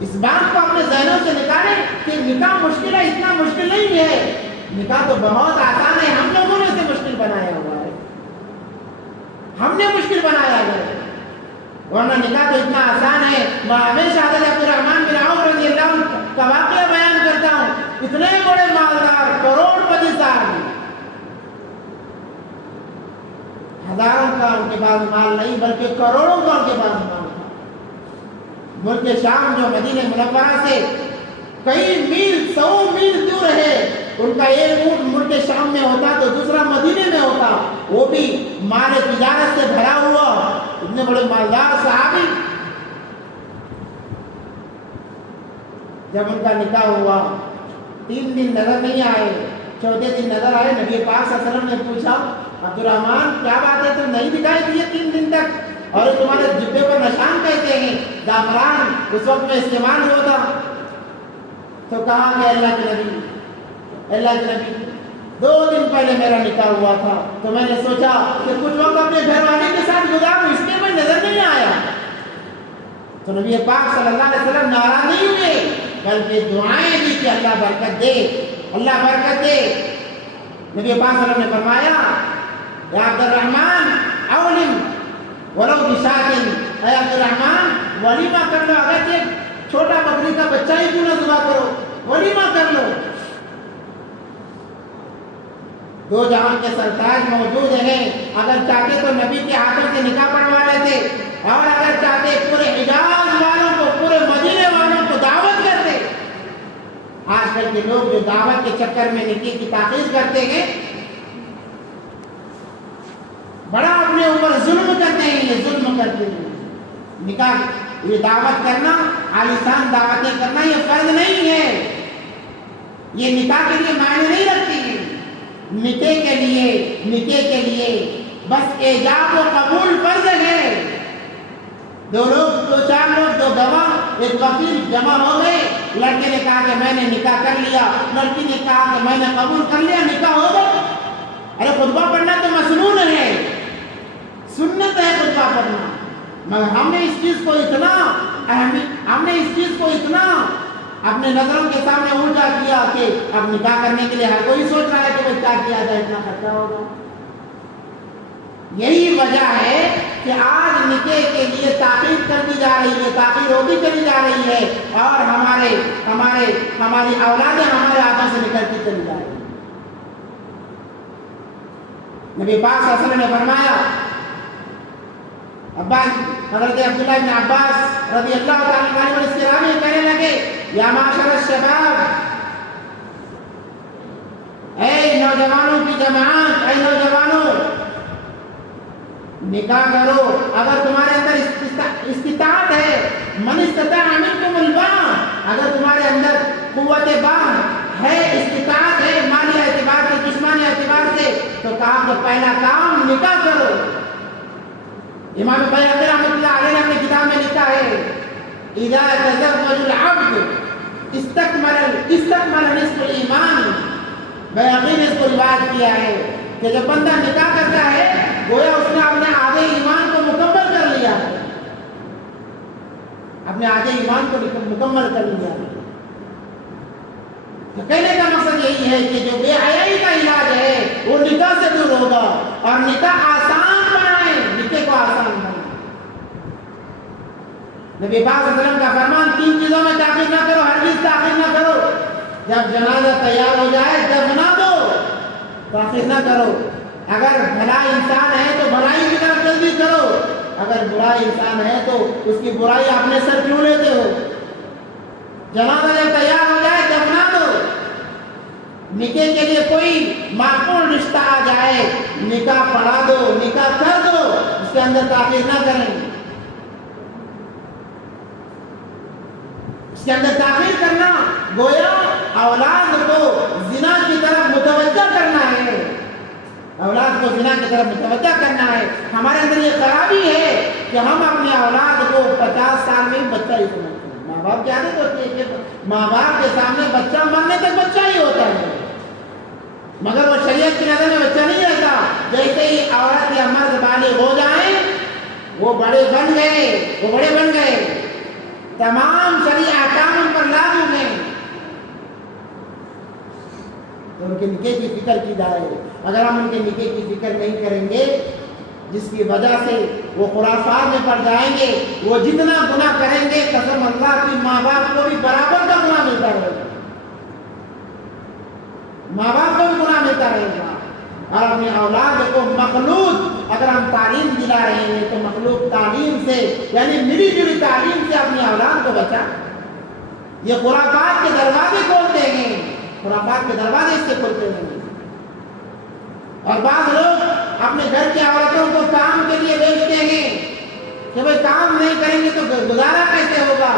اس بات کو اپنے ذہنوں سے نکالیں کہ نکاح مشکل ہے، اتنا مشکل نہیں ہے۔ نکاح تو بہت آسان ہے، ہم لوگوں نے اسے مشکل بنایا ہوا ہے، ہم نے مشکل بنایا ہے، ورنہ نکاح تو اتنا آسان ہے۔ میں ہمیشہ حضرت عبدالرحمن بن عوف رضی اللہ عنہ کا واقعہ بیان کرتا ہوں۔ اتنے بڑے مالدار، کروڑ پتی صاحب، ہزاروں کا ان کے پاس مال نہیں بلکہ کروڑوں کا ان کے پاس مال تھا۔ ملک شام جو مدینہ منورہ سے کئی میل، 100 میل دور ہے، ان کا ایک اونٹ ملک شام میں ہوتا تو دوسرا مدینے میں ہوتا، وہ بھی مال تجارت سے بھرا ہوا۔ اتنے بڑے مالدار صحابی، جب ان کا نکاح ہوا 3 دن نظر نہیں آئے، چوتھے دن نظر آئے۔ نبی پاک صلی اللہ علیہ وسلم نے پوچھا عبدالرحمن کیا بات ہے تم نہیں دکھائی دیے 3 دن تک، اور تمہارے جبے پر نشان کہتے ہیں زعفران اس وقت میں استعمال ہوا تھا؟ تو کہا کہ اللہ کے نبی 2 دن پہلے میرا نکاح ہوا تھا، تو میں نے سوچا کہ کچھ وقت اپنے گھر والے کے ساتھ گزاروں، اس لیے میں نظر نہیں آیا۔ تو نبی پاک صلی اللہ علیہ وسلم ناراض نہیں ہوئے بلکہ دعائیں دی کہ اللہ برکت دے، اللہ برکت دے۔ نبی پاک صلی اللہ علیہ وسلم نے فرمایا یا عبدالرحمن اولم ولو بشاۃ، اے عبدالرحمن ولیمہ کر لو، اگر ایک چھوٹا بکری کا بچہ ہی کیوں نہ ذبح کرو، ولیمہ کر لو۔ 2 جہان کے سرتاج موجود ہیں، اگر چاہتے تو نبی کے ہاتھوں سے نکاح پڑھوا لیتے، اور اگر چاہتے پورے حجاز والوں کو، پورے مدینے والوں کو دعوت کرتے۔ آج کل کے لوگ جو دعوت کے چکر میں نکاح کی تاخیر کرتے ہیں، بڑا اپنے اوپر ظلم کرتے ہیں، یہ ظلم کرتے ہیں۔ نکاح یہ دعوت کرنا، عالیشان دعوتیں کرنا یہ فرض نہیں ہے، یہ نکاح کے لیے معنی نہیں رکھتی ہے۔ نکاح کے لیے بس ایجاب و قبول فرض ہے۔ 2 لوگ، 2-4 لوگ، 2 گواہ، ایک وکیل جمع ہو گئے، لڑکے نے کہا کہ میں نے نکاح کر لیا، لڑکی نے کہا کہ میں نے قبول کر لیا، نکاح ہو گیا۔ ارے خطبہ پڑھنا تو مسنون ہے، سنت ہے خطبہ پڑھنا، مگر ہم نے اس چیز کو اتنا اپنے نظروں کے سامنے اونچا کیا کہ اب نکاح کرنے کے لیے ہر کوئی سوچ رہا ہے کہ وہ کیا کیا جائے، اتنا خرچہ ہوگا۔ یہی وجہ ہے کہ آج نکاح کے لیے تاخیر نکلتی جا رہی ہے، تاخیر ہوتی چلی جا رہی ہے، اور ہماری اولادیں ہمارے ہاتھوں سے نکلتی چلی جا رہی ہے۔ نبی پاک صلی اللہ علیہ وسلم نے فرمایا، حضرت عبداللہ بن عباس رضی اللہ تعالیٰ عنہ اس کے راوی کہنے لگے، یا معاشر الشباب، اے نوجوانوں کی جماعت، اے نوجوانوں، نکاح کرو اگر تمہارے اندر استطاعت ہے، من استطاع منکم الباء، اگر تمہارے اندر قوت باء ہے، استطاعت ہے مالی اعتبار سے، جسمانی اعتبار سے، تو کہا کہ پہلا کام نکاح کرو۔ امام بیہقی رحمۃ اللہ علیہ نے اپنی کتاب میں لکھا ہے، اذا تزوج العبد استکمل نصف الایمان۔ بیہقی نے اس کو روایت کیا ہے کہ جب بندہ نکاح کرتا ہے گویا اس نے اپنے آدھے ایمان کو مکمل کر لیا ہے، اپنے آدھے ایمان کو مکمل کر لیا ہے۔ تو کہنے کا مقصد یہی ہے کہ جو بے حیائی کا علاج ہے وہ نکاح سے دور ہوگا، اور نکاح آسان بنائیں، نکاح کو آسان بنائیں۔ نبی پاک صلی اللہ علیہ وسلم کا فرمان، 3 چیزوں میں تاخیر نہ کرو، ہر چیز تاخیر نہ کرو۔ جب جنازہ تیار ہو جائے دفنا دو، تاخیر نہ کرو۔ اگر بھلا انسان ہے تو بھلائی کی طرف جلدی کرو، اگر برا انسان ہے تو اس کی برائی اپنے سر کیوں لیتے ہو؟ جنازہ جب تیار ہو جائے دفنا دو۔ نکاح کے لیے کوئی معقول رشتہ آ جائے، نکاح پڑھا دو، نکاح کر دو، اس کے اندر تاخیر نہ کریں۔ اس کے اندر تاخیر کرنا گویا اولاد کو زنا کی طرف متوجہ کرنا ہے، اولاد کو زنا کی طرف متوجہ کرنا ہے۔ ہمارے اندر یہ خرابی ہے کہ ہم اپنے اولاد کو 50 سال میں بچہ ہی سمجھتے ہیں۔ ماں باپ کی عادت ہوتی ہے کہ ماں باپ کے سامنے بچہ مرنے تک بچہ ہی ہوتا ہے، مگر وہ شریعت کی نظر میں بچہ نہیں رہتا۔ جیسے ہی عورت یا مرد بالغ ہو جائیں وہ بڑے بن گئے، تمام شرعی احکام ان پر لاگو ہیں، تو ان کے نکاح کی فکر کی جائے۔ اگر ہم ان کے نکاح کی فکر نہیں کریں گے، جس کی وجہ سے وہ خرافات میں پڑ جائیں گے، وہ جتنا گناہ کریں گے قسم اللہ کی ماں باپ کو بھی برابر کا گناہ ملتا رہے گا، ماں باپ کو بھی گناہ ملتا رہے گا۔ اور اپنے اولاد کو مخلوط اگر ہم تعلیم دلا رہے ہیں تو مخلوط تعلیم سے، یعنی ملی جلی تعلیم سے اپنی اولاد کو بچا۔ یہ خرافات کے دروازے کھولتے ہیں، خرافات کے دروازے اس سے کھولتے ہیں۔ اور بعض لوگ اپنے گھر کی عورتوں کو کام کے لیے بھیجتے ہیں کہ بھئی کام نہیں کریں گے تو گزارا کیسے ہوگا؟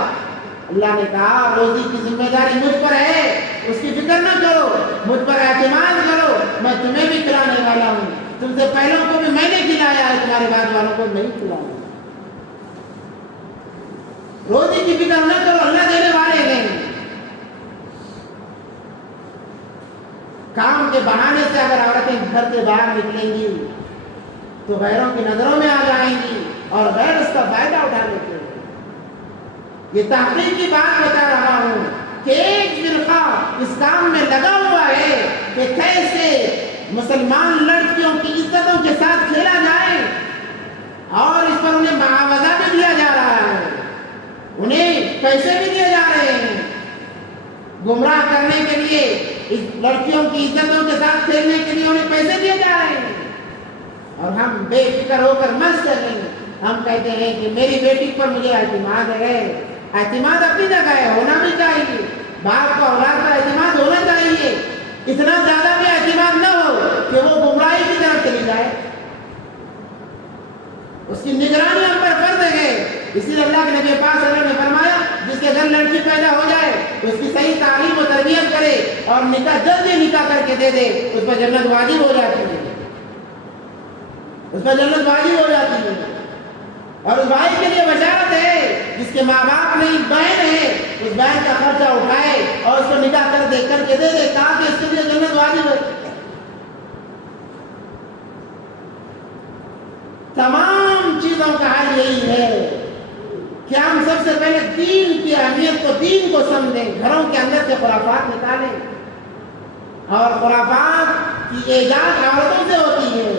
اللہ نے کہا روزی کی ذمہ داری مجھ پر ہے، اس کی فکر نہ کرو، مجھ پر اعتماد کرو، میں تمہیں بھی کھلانے والا ہوں، تم سے پہلوں کو بھی میں نے کھلایا ہے، تمہارے بعد والوں کو نہیں کھلایا۔ روزی کی فکر نہ کرو، اللہ دینے والے ہیں۔ کام کے بہانے سے اگر عورتیں گھر سے باہر نکلیں گی تو غیروں کی نظروں میں آ جائیں گی اور غیر اس کا فائدہ اٹھا لیتے ہیں۔ یہ تحقیق کی بات بتا رہا ہوں کہ ایک فرقہ اس کام میں لگا ہوا ہے کہ کیسے مسلمان لڑکیوں کی عزتوں کے ساتھ کھیلا جائے، اور اس پر انہیں معاوضہ بھی دیا جا رہا ہے، انہیں پیسے بھی دیے جا رہے ہیں گمراہ کرنے کے لیے، اس لڑکیوں کی عزتوں کے ساتھ کھیلنے کے لیے انہیں پیسے دیے جا رہے ہیں، اور ہم بے فکر ہو کر مست کر رہے ہیں۔ ہم کہتے ہیں کہ میری بیٹی پر مجھے اعتماد ہے، اعتماد اپنی جگہ ہے، ہونا بھی چاہیے، باپ کو اولاد پر اعتماد ہونا چاہیے، اتنا زیادہ بھی اعتماد نہ ہو کہ وہ گمراہی کی طرف چلی جائے، اس کی نگرانی ہم پر فرض ہے۔ اسی لیے اللہ کے نبی پاک صلی اللہ علیہ وسلم نے فرمایا جس کے گھر لڑکی پیدا ہو جائے اس کی صحیح تعلیم و تربیت کرے اور نکاح جلدی نکاح کر کے دے دے، اس پر جنت واجب ہو جاتی ہے، اس پر جنت واجب ہو جاتی ہے۔ اور اس بھائی کے لیے بشارت ہے جس کے ماں باپ نہیں، بہن ہے، اس بہن کا خرچہ اٹھائے اور اس کو نکاح کر کے دے دے، کہا کہ اس کے لیے جنت واجب ہے۔ تمام چیزوں کا حل یہی ہے کہ ہم سب سے پہلے دین کی اہمیت کو، دین کو سمجھیں، گھروں کے اندر سے خرافات نکالیں، اور خرافات کی ایجاد عورتوں سے ہوتی ہے،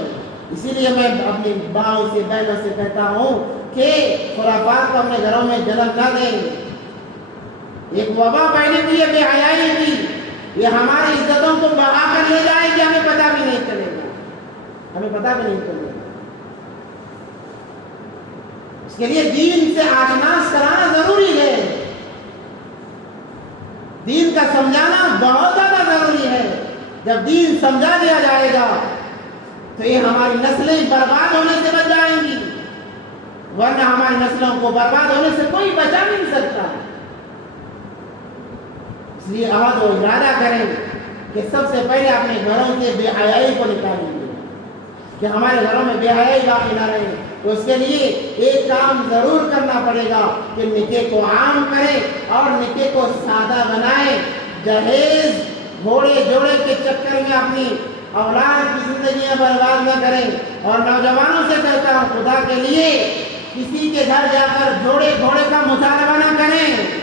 اسی لیے میں اپنی ماؤں سے بہنوں سے کہتا ہوں کہ خرافات کو اپنے گھروں میں جنم نہ دیں. ایک وبا پھیلی ہوئی ہے بے حیائی کی، یہ ہماری عزتوں کو بہا کر لے جائے گی، ہمیں پتہ بھی نہیں چلے گا، ہمیں پتہ بھی نہیں چلے گا. اس کے لیے دین سے آشناس کرانا ضروری ہے، دین کا سمجھانا بہت زیادہ ضروری ہے. جب دین سمجھا دیا جائے گا تو یہ ہماری نسلیں برباد ہونے سے بچ جائیں گی، ورنہ ہماری نسلوں کو برباد ہونے سے کوئی بچا نہیں سکتا. اس لیے عہد و ارادہ کریں کہ سب سے پہلے اپنے گھروں سے بے حیائی کو نکالیں گے، کہ ہمارے گھروں میں بے حیائی باقی نہ رہے. تو اس کے لیے ایک کام ضرور کرنا پڑے گا کہ نکاح کو عام کریں اور نکاح کو سادہ بنائیں. جہیز گھوڑے جوڑے کے چکر میں اپنی اولاد کی زندگیاں برباد نہ کریں. اور نوجوانوں سے کہتا ہوں خدا کے لیے کسی کے گھر جا کر جوڑے گھوڑے کا مطالبہ نہ کریں.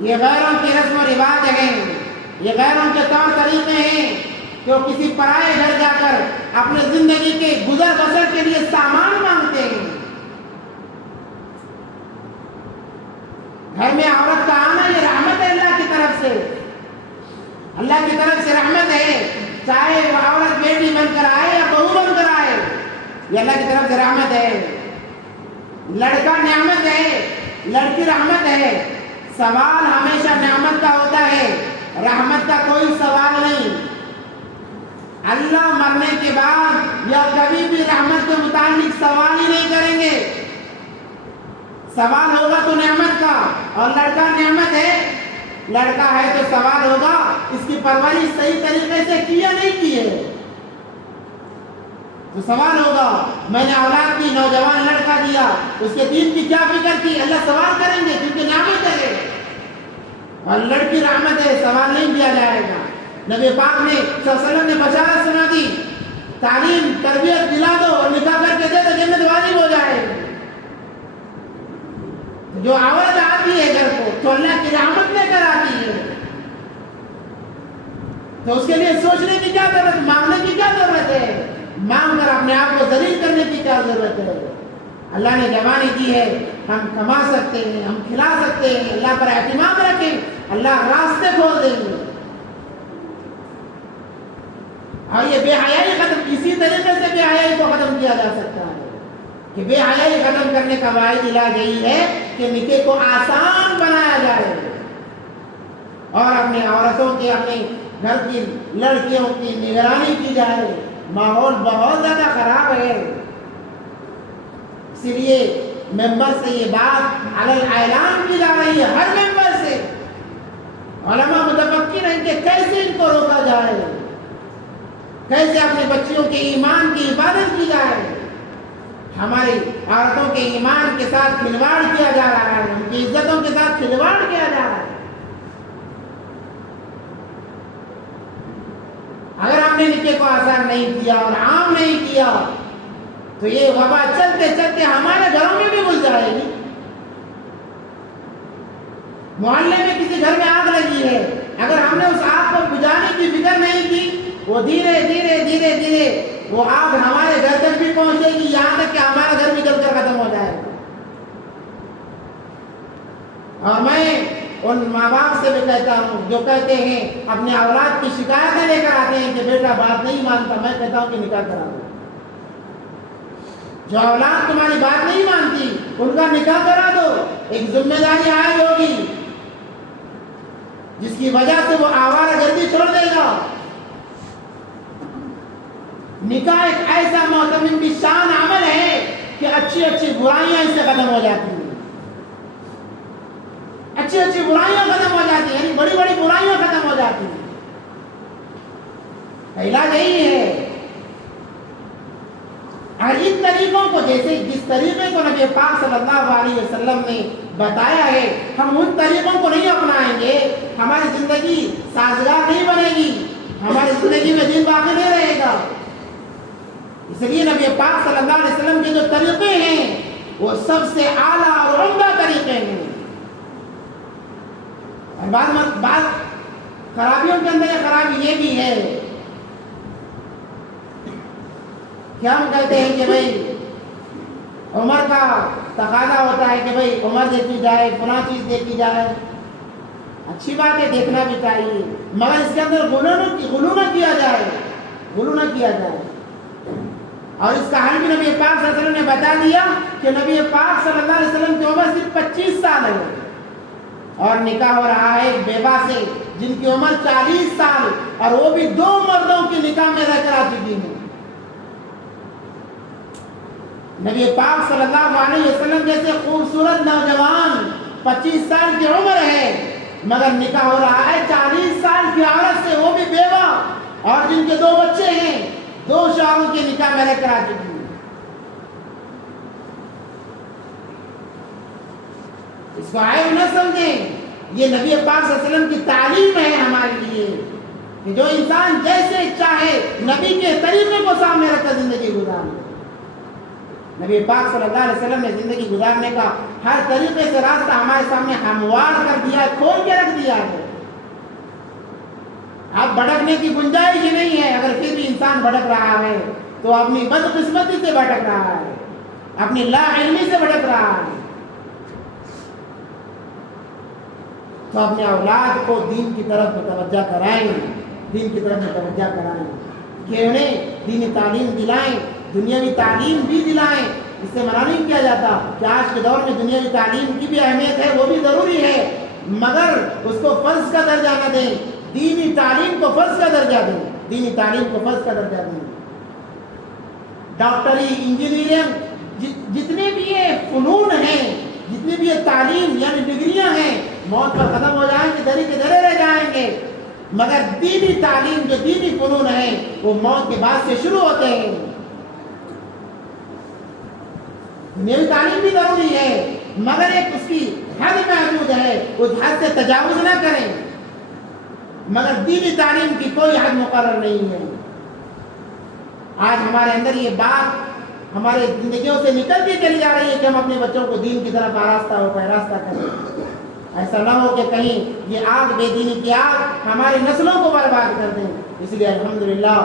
یہ غیروں کی رسم و رواج ہیں، یہ غیروں کے طور طریقے ہیں کہ وہ کسی پرائے گھر جا کر اپنے زندگی کے گزر بسر کے لیے سامان مانگتے ہیں. گھر میں عورت کا آنا یہ رحمت ہے اللہ کی طرف سے، اللہ کی طرف سے رحمت ہے. چاہے وہ عورت بیٹی بن کر آئے یا بہو بن کر آئے، یہ اللہ کی طرف سے رحمت ہے. لڑکا نعمت ہے، لڑکی رحمت ہے. سوال ہمیشہ نعمت کا ہوتا ہے، رحمت کا کوئی سوال نہیں. اللہ مرنے کے بعد یا کبھی بھی رحمت کے متعلق سوال ہی نہیں کریں گے. سوال ہوگا تو نعمت کا، اور لڑکا نعمت ہے، لڑکا ہے تو سوال ہوگا اس کی پرورش صحیح طریقے سے کی یا نہیں کی ہے. تو سوال ہوگا میں نے اولاد کی نوجوان لڑکا دیا، اس کے دین کی کیا فکر کی، اللہ سوال کریں گے کیونکہ نعمت ہے. اور لڑکی رحمت ہے، سوال نہیں کیا جائے گا. نبی پاک نے صلی اللہ علیہ وسلم نے بشارت سنا دی، تعلیم تربیت دلا دو اور نکاح کر کے دے دو جنت واجب ہو جائے. جو عورت آتی ہے گھر کو تو اللہ کی رحمت لے کر آتی ہے، تو اس کے لیے سوچنے کی کیا ضرورت، مانگنے کی کیا ضرورت ہے، مانگ کر اپنے آپ کو ذلیل کرنے کی کیا ضرورت ہے. اللہ نے جوانی دی ہے، ہم کما سکتے ہیں، ہم کھلا سکتے ہیں. اللہ پر اعتماد رکھیں، اللہ راستے کھول دیں گے. اور یہ بے حیائی ختم، اسی طریقے سے بے حیائی کو ختم کیا جا سکتا ہے کہ بے حیائی ختم کرنے کا واحد علاج یہی ہے کہ نکاح کو آسان بنایا جائے اور اپنے عورتوں کے، اپنے گھر کی لڑکیوں کی نگرانی کی جائے. ماحول بہت زیادہ خراب ہے، اسی لیے ممبر سے یہ بات علی الاعلان کی جا رہی ہے، ہر ممبر سے. علماء متفقین ہیں کہ کیسے ان کو روکا جائے، کیسے اپنے بچیوں کے ایمان کی حفاظت کی جائے. ہماری عورتوں کے ایمان کے ساتھ کھلواڑ کیا جا رہا ہے، ان کی عزتوں کے ساتھ کھلواڑ کیا جا رہا ہے. اگر ہم نے نکاح کو آسان نہیں کیا اور عام نہیں کیا تو یہ وبا چلتے چلتے ہمارے گھروں میں بھی گھس جائے گی. محلے میں کسی گھر میں آگ لگی ہے، اگر ہم نے اس آگ کو بجھانے کی فکر نہیں کی، وہ دھیرے دھیرے دھیرے دھیرے وہ آگ ہمارے گھر تک بھی پہنچے گی، یہاں تک کہ ہمارا گھر بھی جل کر ختم ہو جائے گا. اور میں ان ماں باپ سے بھی کہتا ہوں جو کہتے ہیں اپنے اولاد کی شکایتیں لے کر آتے ہیں کہ بیٹا بات نہیں مانتا، میں کہتا ہوں کہ نکاح کرا دو. جو اولاد تمہاری بات نہیں مانتی ان کا نکاح کرا دو. ایک ذمہ داری عائد ہوگی جس کی وجہ سے وہ آوارہ گردی چھوڑ دے گا. نکاح ایک ایسا معتمد کی شان عمل ہے کہ اچھی اچھی برائیاں اس سے ختم ہو جاتی ہیں، اچھی اچھی برائیاں ختم ہو جاتی ہیں، یعنی بڑی بڑی برائیاں ختم ہو جاتی ہیں. علاج یہی ہے. اور ان طریقوں کو جس طریقے کو نبی پاک صلی اللہ علیہ وسلم نے بتایا ہے، ہم ان طریقوں کو نہیں اپنائیں گے، ہماری زندگی سازگار نہیں بنے گی، ہماری زندگی میں دین باقی نہیں رہے گا. اس لیے نبی پاک صلی اللہ علیہ وسلم کے جو طریقے ہیں وہ سب سے اعلیٰ اور عمدہ طریقے ہیں. اور بعض خرابیوں کے اندر یہ خرابی یہ بھی ہے کہ ہم کہتے ہیں کہ بھائی عمر کا تقاضا ہوتا ہے کہ بھائی عمر دیکھی جائے، فلاں چیز دیکھی جائے، اچھی بات ہے، دیکھنا بھی چاہیے، مگر اس کے اندر غلو نہ کیا جائے، غلو نہ کیا جائے۔ اور اس کا حل بھی نبی پاک صلی اللہ علیہ وسلم نے بتا دیا کہ نبی پاک صلی اللہ علیہ وسلم کی عمر صرف 25 سال ہے اور نکاح ہو رہا ہے ایک بیوہ سے جن کی عمر 40 سال اور وہ بھی 2 مردوں کی نکاح میں رہ کر آ چکی ہیں۔ نبی پاک صلی اللہ علیہ وسلم جیسے خوبصورت نوجوان 25 سال کی عمر ہے مگر نکاح ہو رہا ہے 40 سال کی عورت سے، وہ بھی بیوہ اور جن کے 2 بچے ہیں، 2 شوہروں کے نکاح میں رہ کر آ چکی ہیں۔ اس کو عیب نہ سمجھیں، یہ نبی پاک صلی اللہ علیہ وسلم کی تعلیم ہے ہمارے لیے کہ جو انسان جیسے چاہے نبی کے طریقے کو سامنے رکھ کر زندگی گزارے۔ نبی پاک صلی اللہ علیہ وسلم نے زندگی گزارنے کا ہر طریقے سے راستہ ہمارے سامنے ہموار کر دیا ہے، کھول کے رکھ دیا ہے۔ اب بھٹکنے کی گنجائش ہی نہیں ہے، اگر پھر بھی انسان بھٹک رہا ہے تو اپنی بدقسمتی سے بھٹک رہا ہے، اپنی لا علمی سے بھٹک رہا ہے۔ تو اپنے اولاد کو دین کی طرف متوجہ کرائیں، دین کی طرف متوجہ کرائیں کہ انہیں دینی تعلیم دلائیں، دنیاوی تعلیم بھی دلائیں۔ اس سے منع نہیں کیا جاتا کہ آج کے دور میں دنیاوی تعلیم کی بھی اہمیت ہے، وہ بھی ضروری ہے، مگر اس کو فرض کا درجہ نہ دیں، دینی تعلیم کو فرض کا درجہ دیں، دینی تعلیم کو فرض کا درجہ دیں۔ ڈاکٹری، انجینئرنگ، جتنے بھی یہ فنون ہیں، جتنی بھی یہ تعلیم یعنی ڈگریاں ہیں، موت پر ختم ہو جائیں گے، دری کے درے رہ جائیں گے، مگر دینی تعلیم جو دینی فنون ہیں وہ موت کے بعد سے شروع ہوتے ہیں۔ دنیاوی تعلیم بھی ضروری ہے مگر ایک اس کی حد محدود ہے، اس حد سے تجاوز نہ کریں، مگر دینی تعلیم کی کوئی حد مقرر نہیں ہے۔ آج ہمارے اندر یہ بات ہمارے زندگیوں سے نکلتی چلی جا رہی ہے کہ ہم اپنے بچوں کو دین کی طرف آراستہ ہو پیراستہ کریں۔ ایسا نہ ہو کہ کہیں یہ آگ بے دینی کی آگ ہماری نسلوں کو برباد کر دیں۔ اس لیے الحمدللہ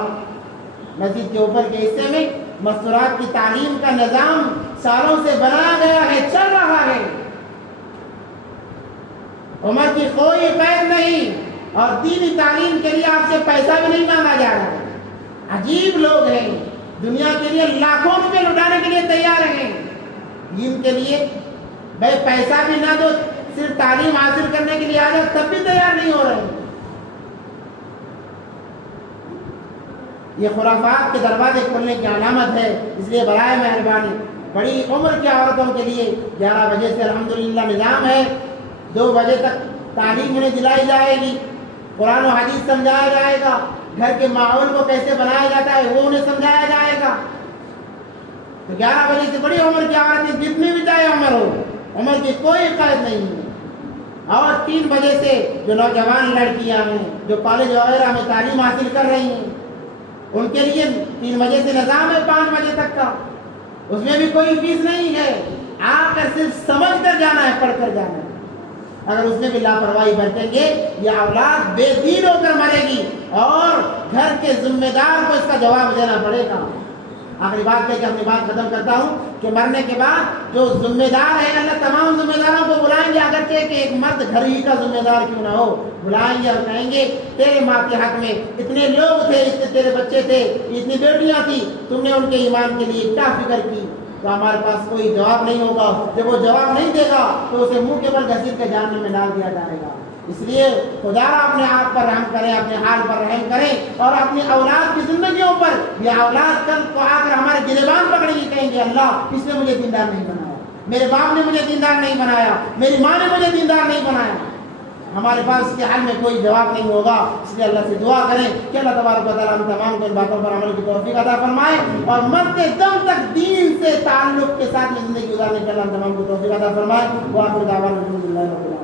مسجد کے اوپر کے حصے میں مستورات کی تعلیم کا نظام سالوں سے بنایا گیا ہے، چل رہا ہے، عمر کی کوئی قید نہیں اور دینی تعلیم کے لیے آپ سے پیسہ بھی نہیں مانگا جا رہا ہے۔ عجیب لوگ ہیں، دنیا کے لیے لاکھوں روپے لٹانے کے لیے تیار ہیں، دین کے لیے بھائی پیسہ بھی نہ دو، صرف تعلیم حاصل کرنے کے لیے آ جاؤ تب بھی تیار نہیں ہو رہے۔ یہ خرافات کے دروازے کھولنے کی علامت ہے، اس لیے برائے مہربانی بڑی عمر کی عورتوں کے لیے 11 بجے سے الحمدللہ نظام ہے، 2 بجے تک تعلیم انہیں دلائی جائے گی، قرآن و حدیث سمجھایا جائے گا، گھر کے ماحول کو کیسے بنایا جاتا ہے وہ انہیں سمجھایا جائے گا۔ تو 11 بجے سے بڑی عمر کی عورتیں جتنی بھی چاہے عمر ہو، عمر کی کوئی قید نہیں ہے۔ اور 3 بجے سے جو نوجوان لڑکیاں ہیں جو کالج وغیرہ میں تعلیم حاصل کر رہی ہیں ان کے لیے 3 بجے سے نظام ہے 5 بجے تک کا، اس میں بھی کوئی فیس نہیں ہے، آ کر صرف سمجھ کر جانا ہے، پڑھ کر جانا ہے۔ اگر اس میں بھی لاپرواہی برتیں گے یہ اولاد بے دین ہو کر مرے گی اور گھر کے ذمہ دار کو اس کا جواب دینا پڑے گا۔ آخری بات کہہ کے اپنی بات ختم کرتا ہوں کہ مرنے کے بعد جو ذمہ دار ہے اللہ تمام ذمہ داروں کو بلائیں گے، اگرچہ کہ ایک مرد گھر ہی کا ذمہ دار کیوں نہ ہو، بلائیں گے اور کہیں گے تیرے ماں کے حق میں اتنے لوگ تھے، اتنے تیرے بچے تھے، اتنی بیٹیاں تھیں، تم نے ان کے ایمان کے لیے کیا فکر کی؟ تو ہمارے پاس کوئی جواب نہیں ہوگا۔ جب وہ جواب نہیں دے گا تو اسے منہ کے بل گھسیٹ کے جہنم میں ڈال دیا جائے گا۔ اس لیے خدا اپنے آپ پر رحم کریں، اپنے حال پر رحم کریں اور اپنی اولاد کی زندگیوں پر، یہ اولاد کل کو آ کر ہمارے گریبان پکڑیں گے، کہیں گے اللہ اس نے مجھے دیندار نہیں بنایا، میرے باپ نے مجھے دیندار نہیں بنایا، میری ماں نے مجھے دیندار نہیں بنایا۔ ہمارے پاس اس کے حل میں کوئی جواب نہیں ہوگا، اس لیے اللہ سے دعا کریں کہ اللہ تبارک و تعالیٰ ہم تمام کو ان باتوں پر عمل کی توفیق عطا فرمائے اور مرتے دم تک دین سے تعلق کے ساتھ زندگی گزارنے کے اللہ ہم تمام کو توفیق عطا فرمائے۔ وآخر دعوانا الحمدللہ رب العالمین۔